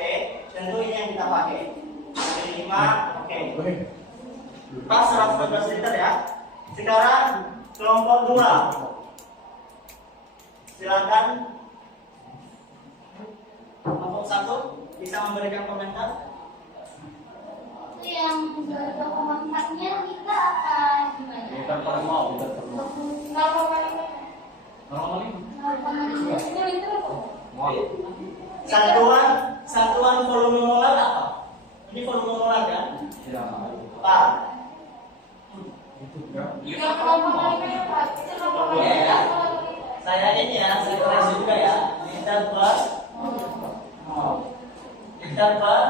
tentu ini yang kita pakai. Jadi 5, oke. Pas 114 liter ya. Sekarang kelompok 2. Silakan. Kelompok 1 bisa memberikan komentar. Yang komentarnya kita akan gimana? Kita mau. Satuan volume molar apa? Ini volume molar kan? Ya. Pak. Ya. Saya ini ya, saya koreksi juga ya. Liter per liter per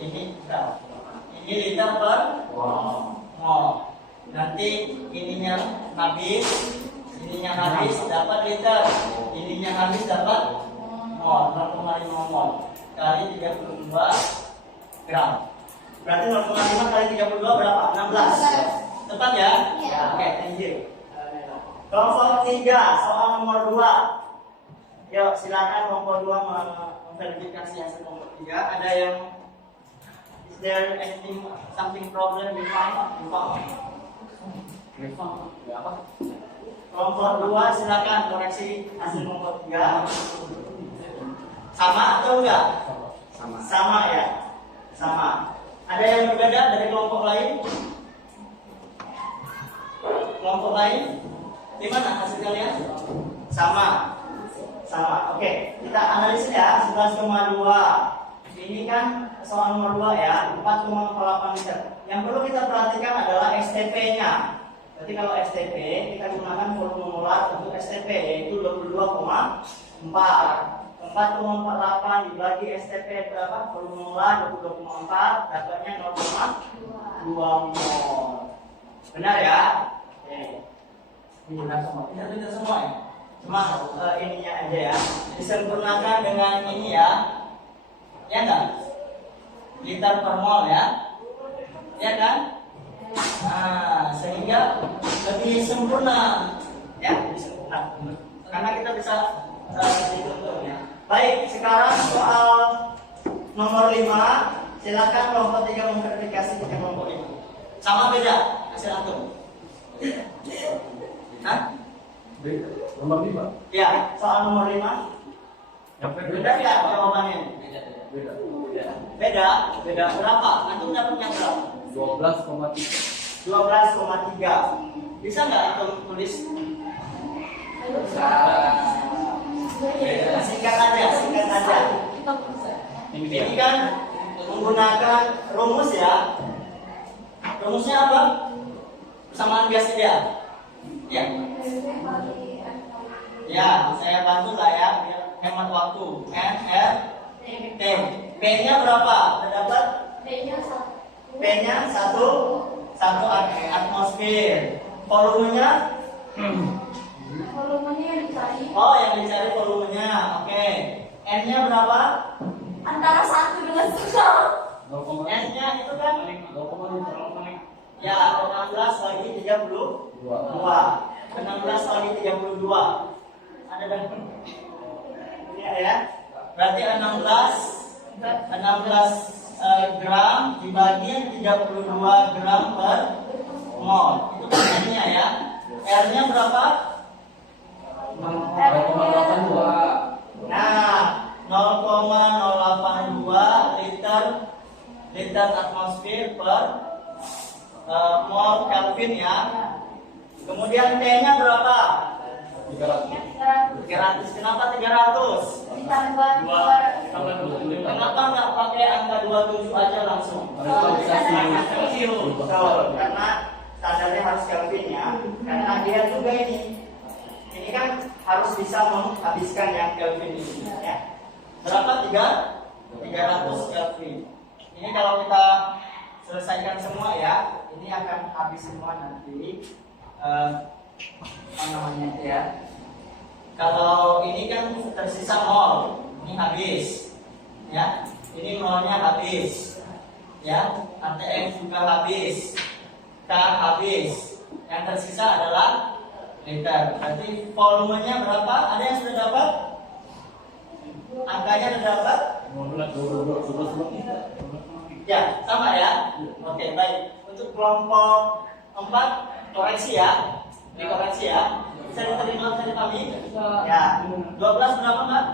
ini enggak. Ini liter per mol. Nanti ininya habis dapat liter. Ininya habis dapat mol, 0,5 mol kali 32 gram. Berarti 0,5 kali 32 berapa? 16. Tepat ya? Iya. Oke, thank you. Kelompok 3 soal nomor 2. Yuk, silakan kelompok 2 memverifikasi hasil kelompok 3. Ada yang is there anything something problem you find? Apa? Kelompok 2 silakan koreksi hasil kelompok 3. Sama atau enggak? Sama ya? Sama. Ada yang berbeda dari kelompok lain? Kelompok lain? Di mana hasil kalian? Sama. Sama. Oke, kita analisis ya. 11,2. Ini kan soal nomor 2 ya, 4,8 liter. Yang perlu kita perhatikan adalah STP-nya. Berarti kalau STP, kita gunakan volume molar untuk STP, yaitu 22,4. 4,48 dibagi STP berapa? Volume molar 22,4, dapatnya 0,2 mol. Benar ya? Oke. Ini benar semua. Tidak semua ya. Cuma ininya aja ya. Disempurnakan dengan ini ya. Ya enggak? Liter per mol ya. Ya kan? Nah, sehingga lebih sempurna. Ya, lebih sempurna. Karena kita bisa hitung ya. Baik, sekarang soal nomor 5. Silakan kelompok 3 memverifikasi dengan kelompok 5. Sama beda hasil antum? Hah? Nomor 5. Ya, soal nomor 5. Yang Beda nggak jawabannya? Beda. Beda? Beda berapa? Antum dapatnya berapa? 12,3. 12,3. Bisa nggak antum tulis? Singkat aja. Ini kan menggunakan rumus ya. Rumusnya apa? Persamaan gas ideal. Ya. Ya, saya bantu lah ya biar hemat waktu. N, R, T. P-nya berapa? Sudah dapat? P-nya 1 atmosfer. Volumenya? Volumenya yang dicari Oh, yang dicari volumenya. Oke. N-nya berapa? antara 1 dengan 1. N-nya itu kan? 0,5. Ya, 16 lagi 32. 16 lagi 32. Ada dan ini ya. Berarti 16 gram dibagi 32 gram per mol. Itu kan N-nya ya. R-nya berapa? 0,82. Nah, 0,082 liter atmosfer per mol Kelvin ya. Kemudian T-nya berapa? 300. Kenapa 300? Kenapa nggak pakai angka 27 aja langsung? Betul, karena standarnya harus Kelvin ya. Karena dia juga ini kan harus bisa menghabiskan yang Kelvin ini ya. Berapa? 300 Kelvin. Ini kalau kita selesaikan semua ya, ini akan habis semua nanti. Apa namanya itu ya? Kalau ini kan tersisa mol, ini habis, ya. Ini molnya habis, ya. ATM juga habis, K habis. Yang tersisa adalah liter. Berarti volumenya berapa? Ada yang sudah dapat? Angkanya sudah dapat? Ya, sama ya. Oke, baik. Untuk kelompok 4 koreksi ya. Dikoreksi ya. Bisa diterima, bisa dipahami? Ya. 12 berapa, Mbak?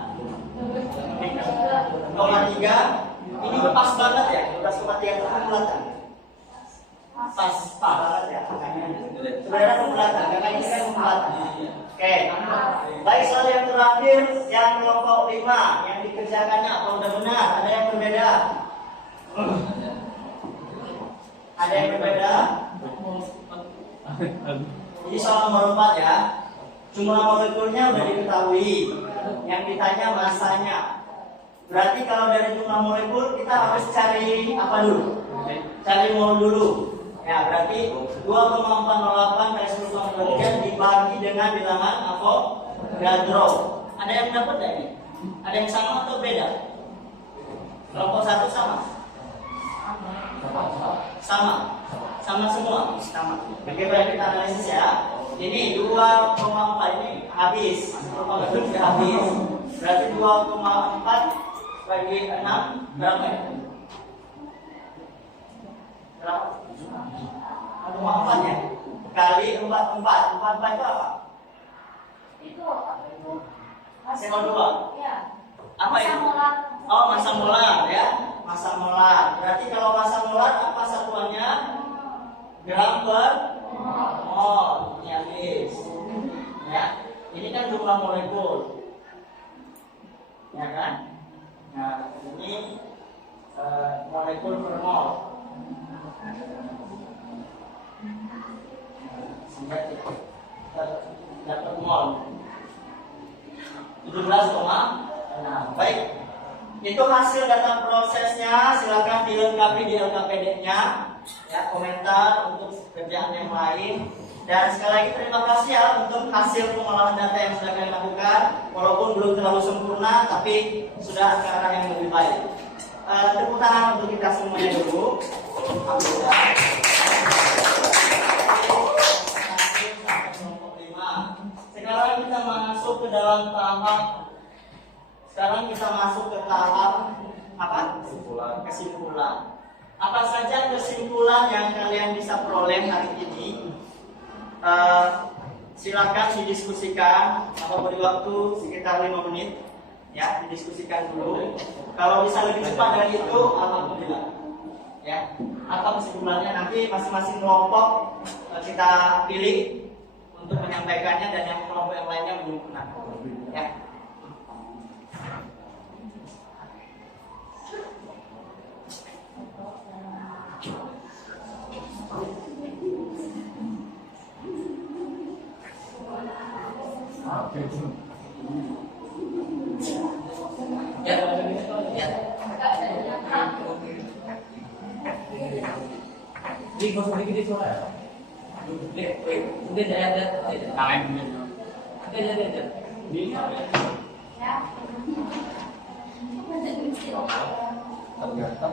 0,3. Ini pas banget ya. 12,3 itu kumulatan. Pas banget ya. Sebenarnya kumulatan, karena ini kan kumulatan. Oke. Baik, soal yang terakhir yang kelompok 5 yang dikerjakannya apa udah benar? Ada yang berbeda? Ada yang berbeda? Ini soal nomor 4 ya. Jumlah molekulnya sudah diketahui. Yang ditanya masanya. Berarti kalau dari jumlah molekul kita harus cari apa dulu? Cari mol dulu. Ya, berarti 2,408 kali 10,3 dibagi dengan bilangan Avogadro. Ada yang dapat enggak ini? Ada yang sama atau beda? Kelompok 1 sama? Sama semua? Sama. Oke, baik, kita analisis ya. Ini 2,4 ini habis. 10,2 sudah habis. Berarti 2,4 bagi 6 berapa ya? Berapa? 4 ya? Kali 4 itu apa? Itu CO2. ya. Apa itu? Massa molar. Oh, massa molar ya. molekul per mol. Sehingga kita dapat mol 17,6. Baik, itu hasil data prosesnya. Silakan dilengkapi di LKPD-nya, ya, komentar untuk kerjaan yang lain. Dan sekali lagi terima kasih ya untuk hasil pengolahan data yang sudah kalian lakukan. Walaupun belum terlalu sempurna, tapi sudah ke arah yang lebih baik. Tepuk tangan untuk kita semuanya dulu. Alhamdulillah. Sekarang kita masuk ke dalam tahap. Sekarang kita masuk ke tahap apa? Kesimpulan. Apa saja kesimpulan yang kalian bisa peroleh hari ini? Silakan didiskusikan atau beri waktu sekitar 5 menit, ya, didiskusikan dulu. Kalau bisa lebih cepat dari itu, alhamdulillah. Ya, apa kesimpulannya nanti masing-masing kelompok kita pilih untuk menyampaikannya, dan yang kelompok yang lainnya menyempurnakan. Ya. Ini kosong dikit suara ya? Mungkin ada tangan dulu. Oke, ada. Ini Ya. ternyata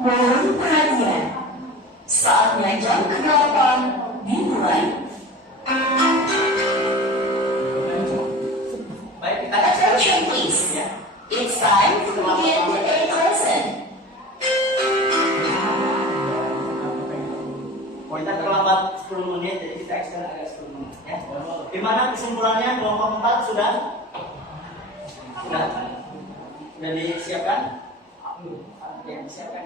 Mohon perhatian, saatnya jam ke-8 dimulai. Baik, kita Attention please, ya. it's time to begin a lesson. Kita terlambat 10 menit, jadi kita extend agak 10 menit. Ya. Gimana kesimpulannya? Kelompok 4 sudah? Sudah disiapkan? Ya, disiapkan.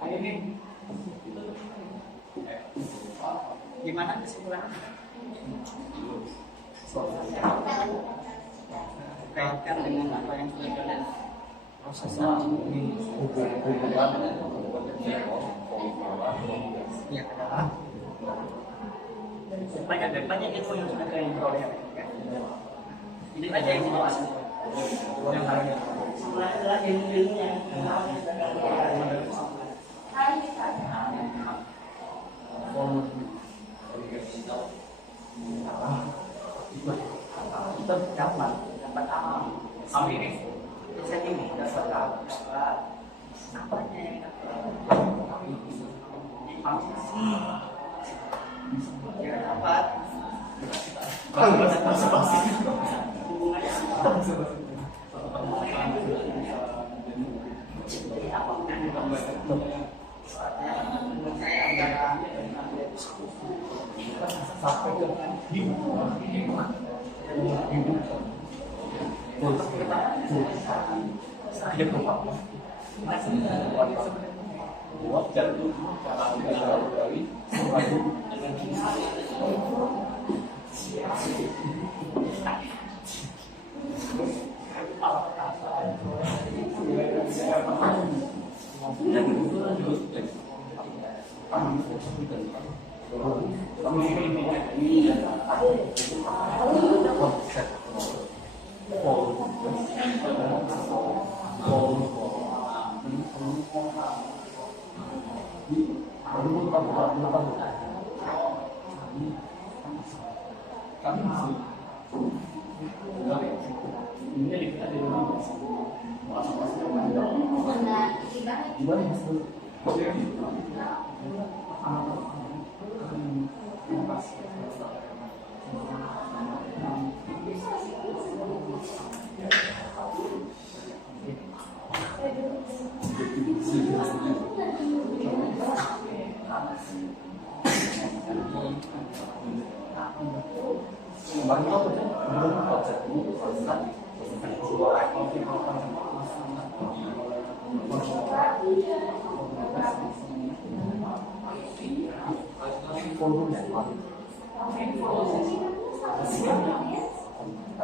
Ini gimana kesimpulannya? Kaitkan dengan apa yang sudah kalian prosesnya ini hubungan ya, banyak info yang sudah kalian peroleh. Ini aja yang dibahas. Yang lainnya adalah ilmu-ilmu yang sudah kalian peroleh. Kita dapat amal. Amin. Saya ini dapat apanya yang ya dapat sampai ke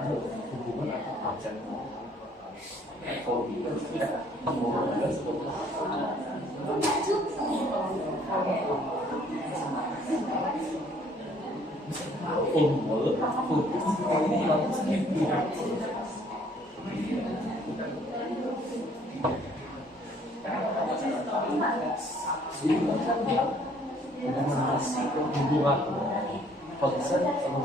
hubungan antara absen kalau kita tidak mau ada sebuah ini yang hubungan konsen sama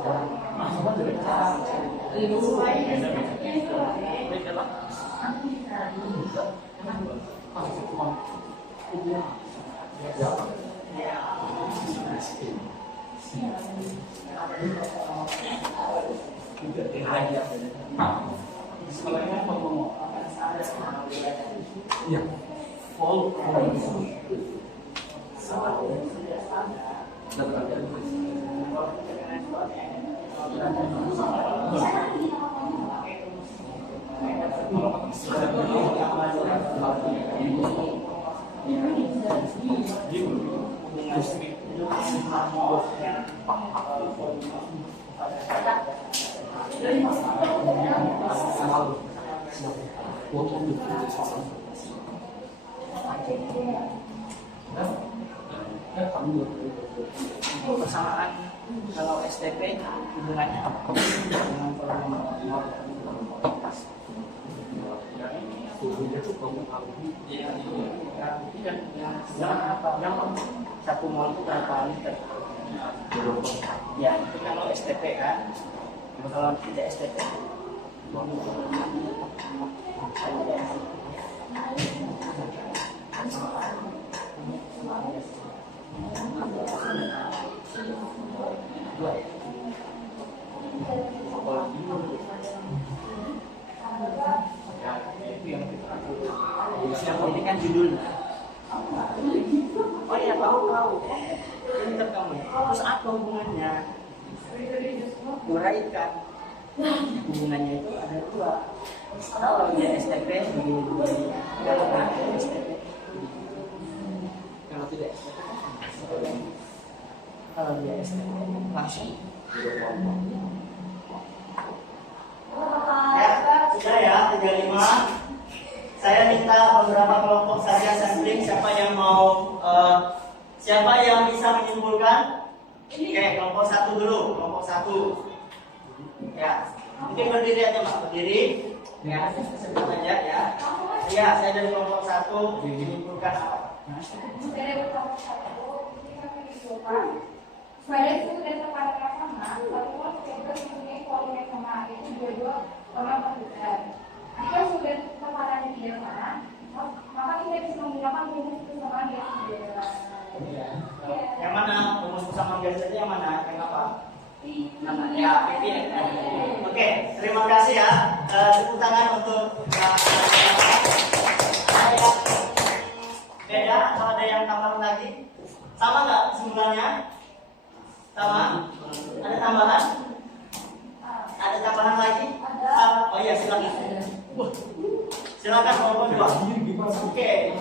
persamaan kalau STP hubungannya dengan volume yang satu mol itu berapa liter? Ya, itu kalau STP kan. Kalau tidak STP yang penting kan judulnya. Oh ya, tahu. Pinter kamu. Terus apa hubungannya? Uraikan. Hubungannya itu ada dua. Kalau dia STP begini. Kalau tidak STP. Kalau tidak STP. Kalau dia STP langsung. Ya, sudah ya, 35. Saya minta beberapa kelompok saja sampling. Siapa yang mau, siapa yang bisa menyimpulkan? Oke, kelompok satu dulu. Kelompok satu. Ya, mungkin berdiri aja Mbak, berdiri. Ya, sebut aja ya. Ya, saya dari kelompok satu menyimpulkan apa? Dari kelompok satu, kita menyimpulkan supaya itu sudah terpadu sama, lalu kita mempunyai volume yang sama, itu dua-dua orang berbeda. Jika sudah kepadannya tidak sama, maka kita bisa menggunakan rumus kesamaan yang berbeda. Yang mana? Rumus kesamaan biasanya yang mana? Yang apa? Ya, oke, terima kasih ya. Tepuk tangan untuk beda atau ada yang tambahan lagi? Sama nggak kesimpulannya? Sama? Ada tambahan? Ada tambahan lagi? Oh iya, silakan. Silakan kelompok dua. Oke,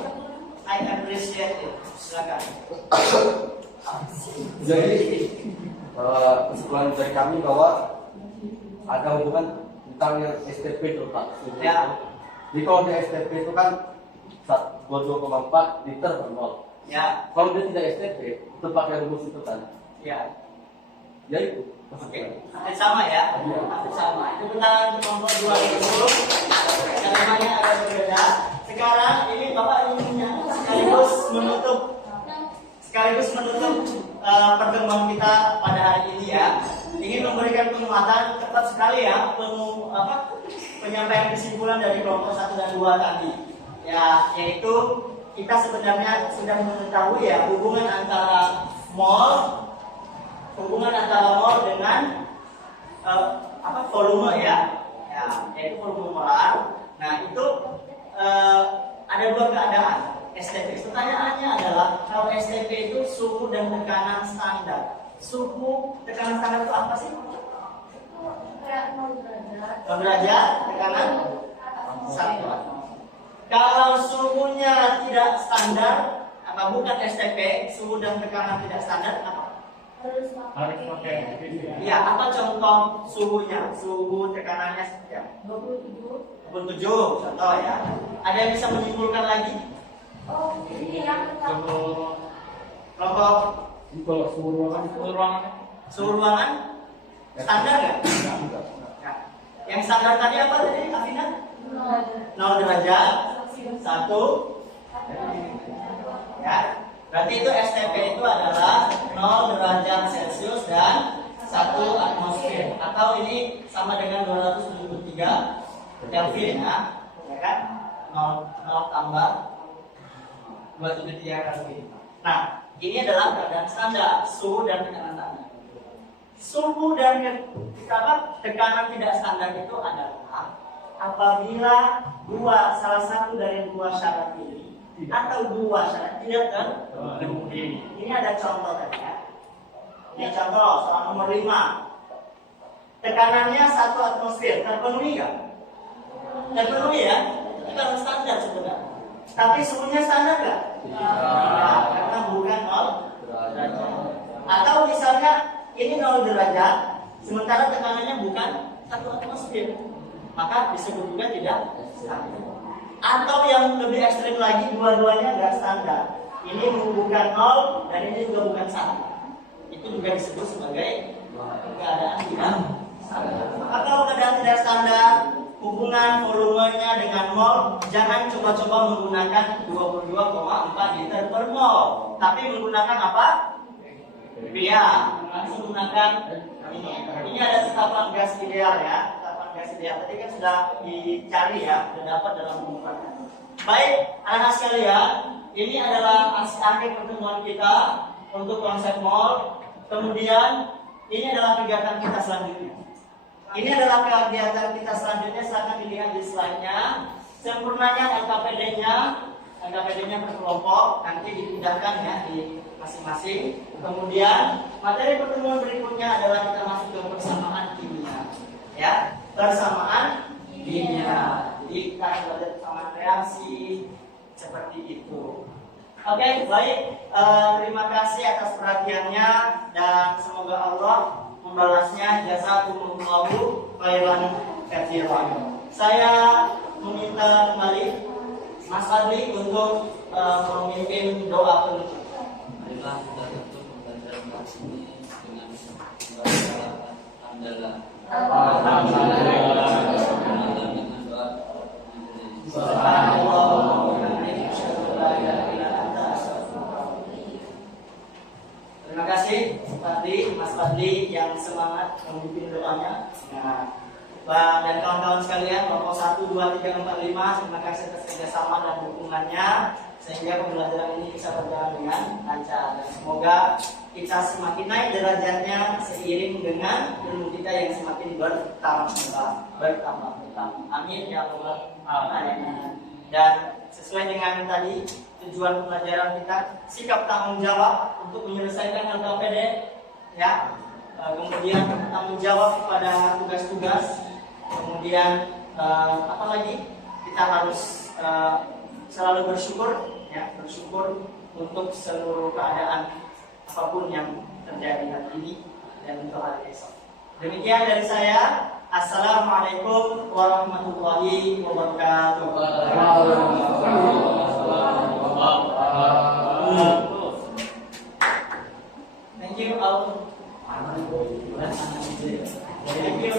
I appreciate it. Silakan. Jadi kesimpulan dari kami bahwa ada hubungan tentang yang STP itu Pak. Ya. Jadi kalau di STP itu kan 2,4 liter per mol. Ya. Kalau dia tidak STP itu pakai rumus itu kan. Ya. Ya itu. Oke. Hampir sama ya. Hampir sama. Itu kita kelompok dua itu. Yang namanya agak berbeda. Sekarang ini Bapak ingin sekaligus menutup pertemuan kita pada hari ini ya. Ingin memberikan penguatan cepat sekali ya penyampaian kesimpulan dari kelompok 1 dan 2 tadi. Ya, yaitu kita sebenarnya sudah mengetahui ya hubungan antara mol dengan volume ya. Ya, yaitu volume molar. Nah, itu ada dua keadaan STP. Pertanyaannya adalah kalau STP itu suhu dan tekanan standar. Suhu tekanan standar itu apa sih? 0 derajat, tekanan 1. Kalau suhunya tidak standar, bukan STP, suhu dan tekanan tidak standar apa? Harus pakai ini ya. Iya, apa contoh suhunya? Suhu tekanannya seperti apa? 27 contoh ya. Ada yang bisa menyimpulkan lagi? Oh, ini yang Kelompok Kalau suhu ruangan suhu ruangan standar nggak? Ya. Yang standar tadi apa tadi, Afina? 0 derajat, 1. Ya, berarti itu STP itu adalah 0 derajat Celcius dan 1 atmosfer. Atau ini sama dengan 273 Kelvin ya kan? 0 tambah 273 Kelvin. Nah, ini adalah keadaan standar suhu dan tekanan tanah. Suhu dan tekanan tidak standar itu adalah apabila salah satu dari dua syarat ini atau dua syarat tidak terpenuhi. Ini ada contoh tadi ya. Ini contoh soal nomor 5. Tekanannya 1 atmosfer terpenuhi nggak? Terpenuhi ya. Itu kan standar sebenarnya. Tapi suhunya standar nggak? Nah, karena bukan 0 derajat. Atau misalnya ini 0 derajat, sementara tekanannya bukan 1 atmosfer, maka disebut juga tidak standar. Atau yang lebih ekstrim lagi, dua-duanya nggak standar. Ini bukan 0 dan ini juga bukan 1. Itu juga disebut sebagai keadaan tidak standar. Maka kalau keadaan tidak standar, hubungan volumenya dengan mol, jangan coba-coba menggunakan 22,4 liter per mol, tapi menggunakan apa? Iya, menggunakan ini ada setapan gas ideal ya. Setapan gas ideal tadi kan sudah dicari ya, sudah dapat dalam pengukuran. Baik, anak-anak sekalian, ini adalah akhir pertemuan kita untuk konsep mol. Kemudian ini adalah kegiatan kita selanjutnya. Ini adalah kegiatan kita selanjutnya, silahkan dilihat di slide-nya. Sempurnanya LKPD-nya per kelompok, nanti dipindahkan ya di masing-masing. Kemudian materi pertemuan berikutnya adalah kita masuk ke persamaan kimia. Ya, persamaan kimia. Jadi kita akan belajar persamaan reaksi seperti itu. Oke, baik. Terima kasih atas perhatiannya dan semoga Allah membalasnya jazakumullahu khairan katsiran. Saya meminta kembali Mas Fadli untuk memimpin doa penutup. Marilah kita tutup pembelajaran kali ini dengan membaca hamdalah. Dengan doa. Terima kasih Mas Fadli yang semangat memimpin doanya. Nah, dan kawan-kawan sekalian, kelompok 1, 2, 3, 4, 5, terima kasih atas kerjasama dan dukungannya sehingga pembelajaran ini bisa berjalan dengan lancar. Dan semoga kita semakin naik derajatnya seiring dengan ilmu kita yang semakin bertambah. Amin ya Allah. Amin. Dan sesuai dengan tadi tujuan pembelajaran kita, sikap tanggung jawab untuk menyelesaikan LKPD ya. Kemudian tanggung jawab kepada tugas-tugas. Kemudian apa lagi? Kita harus selalu bersyukur ya, bersyukur untuk seluruh keadaan apapun yang terjadi hari ini dan untuk hari esok. Demikian dari saya. Assalamualaikum warahmatullahi wabarakatuh. Thank you all. Thank you.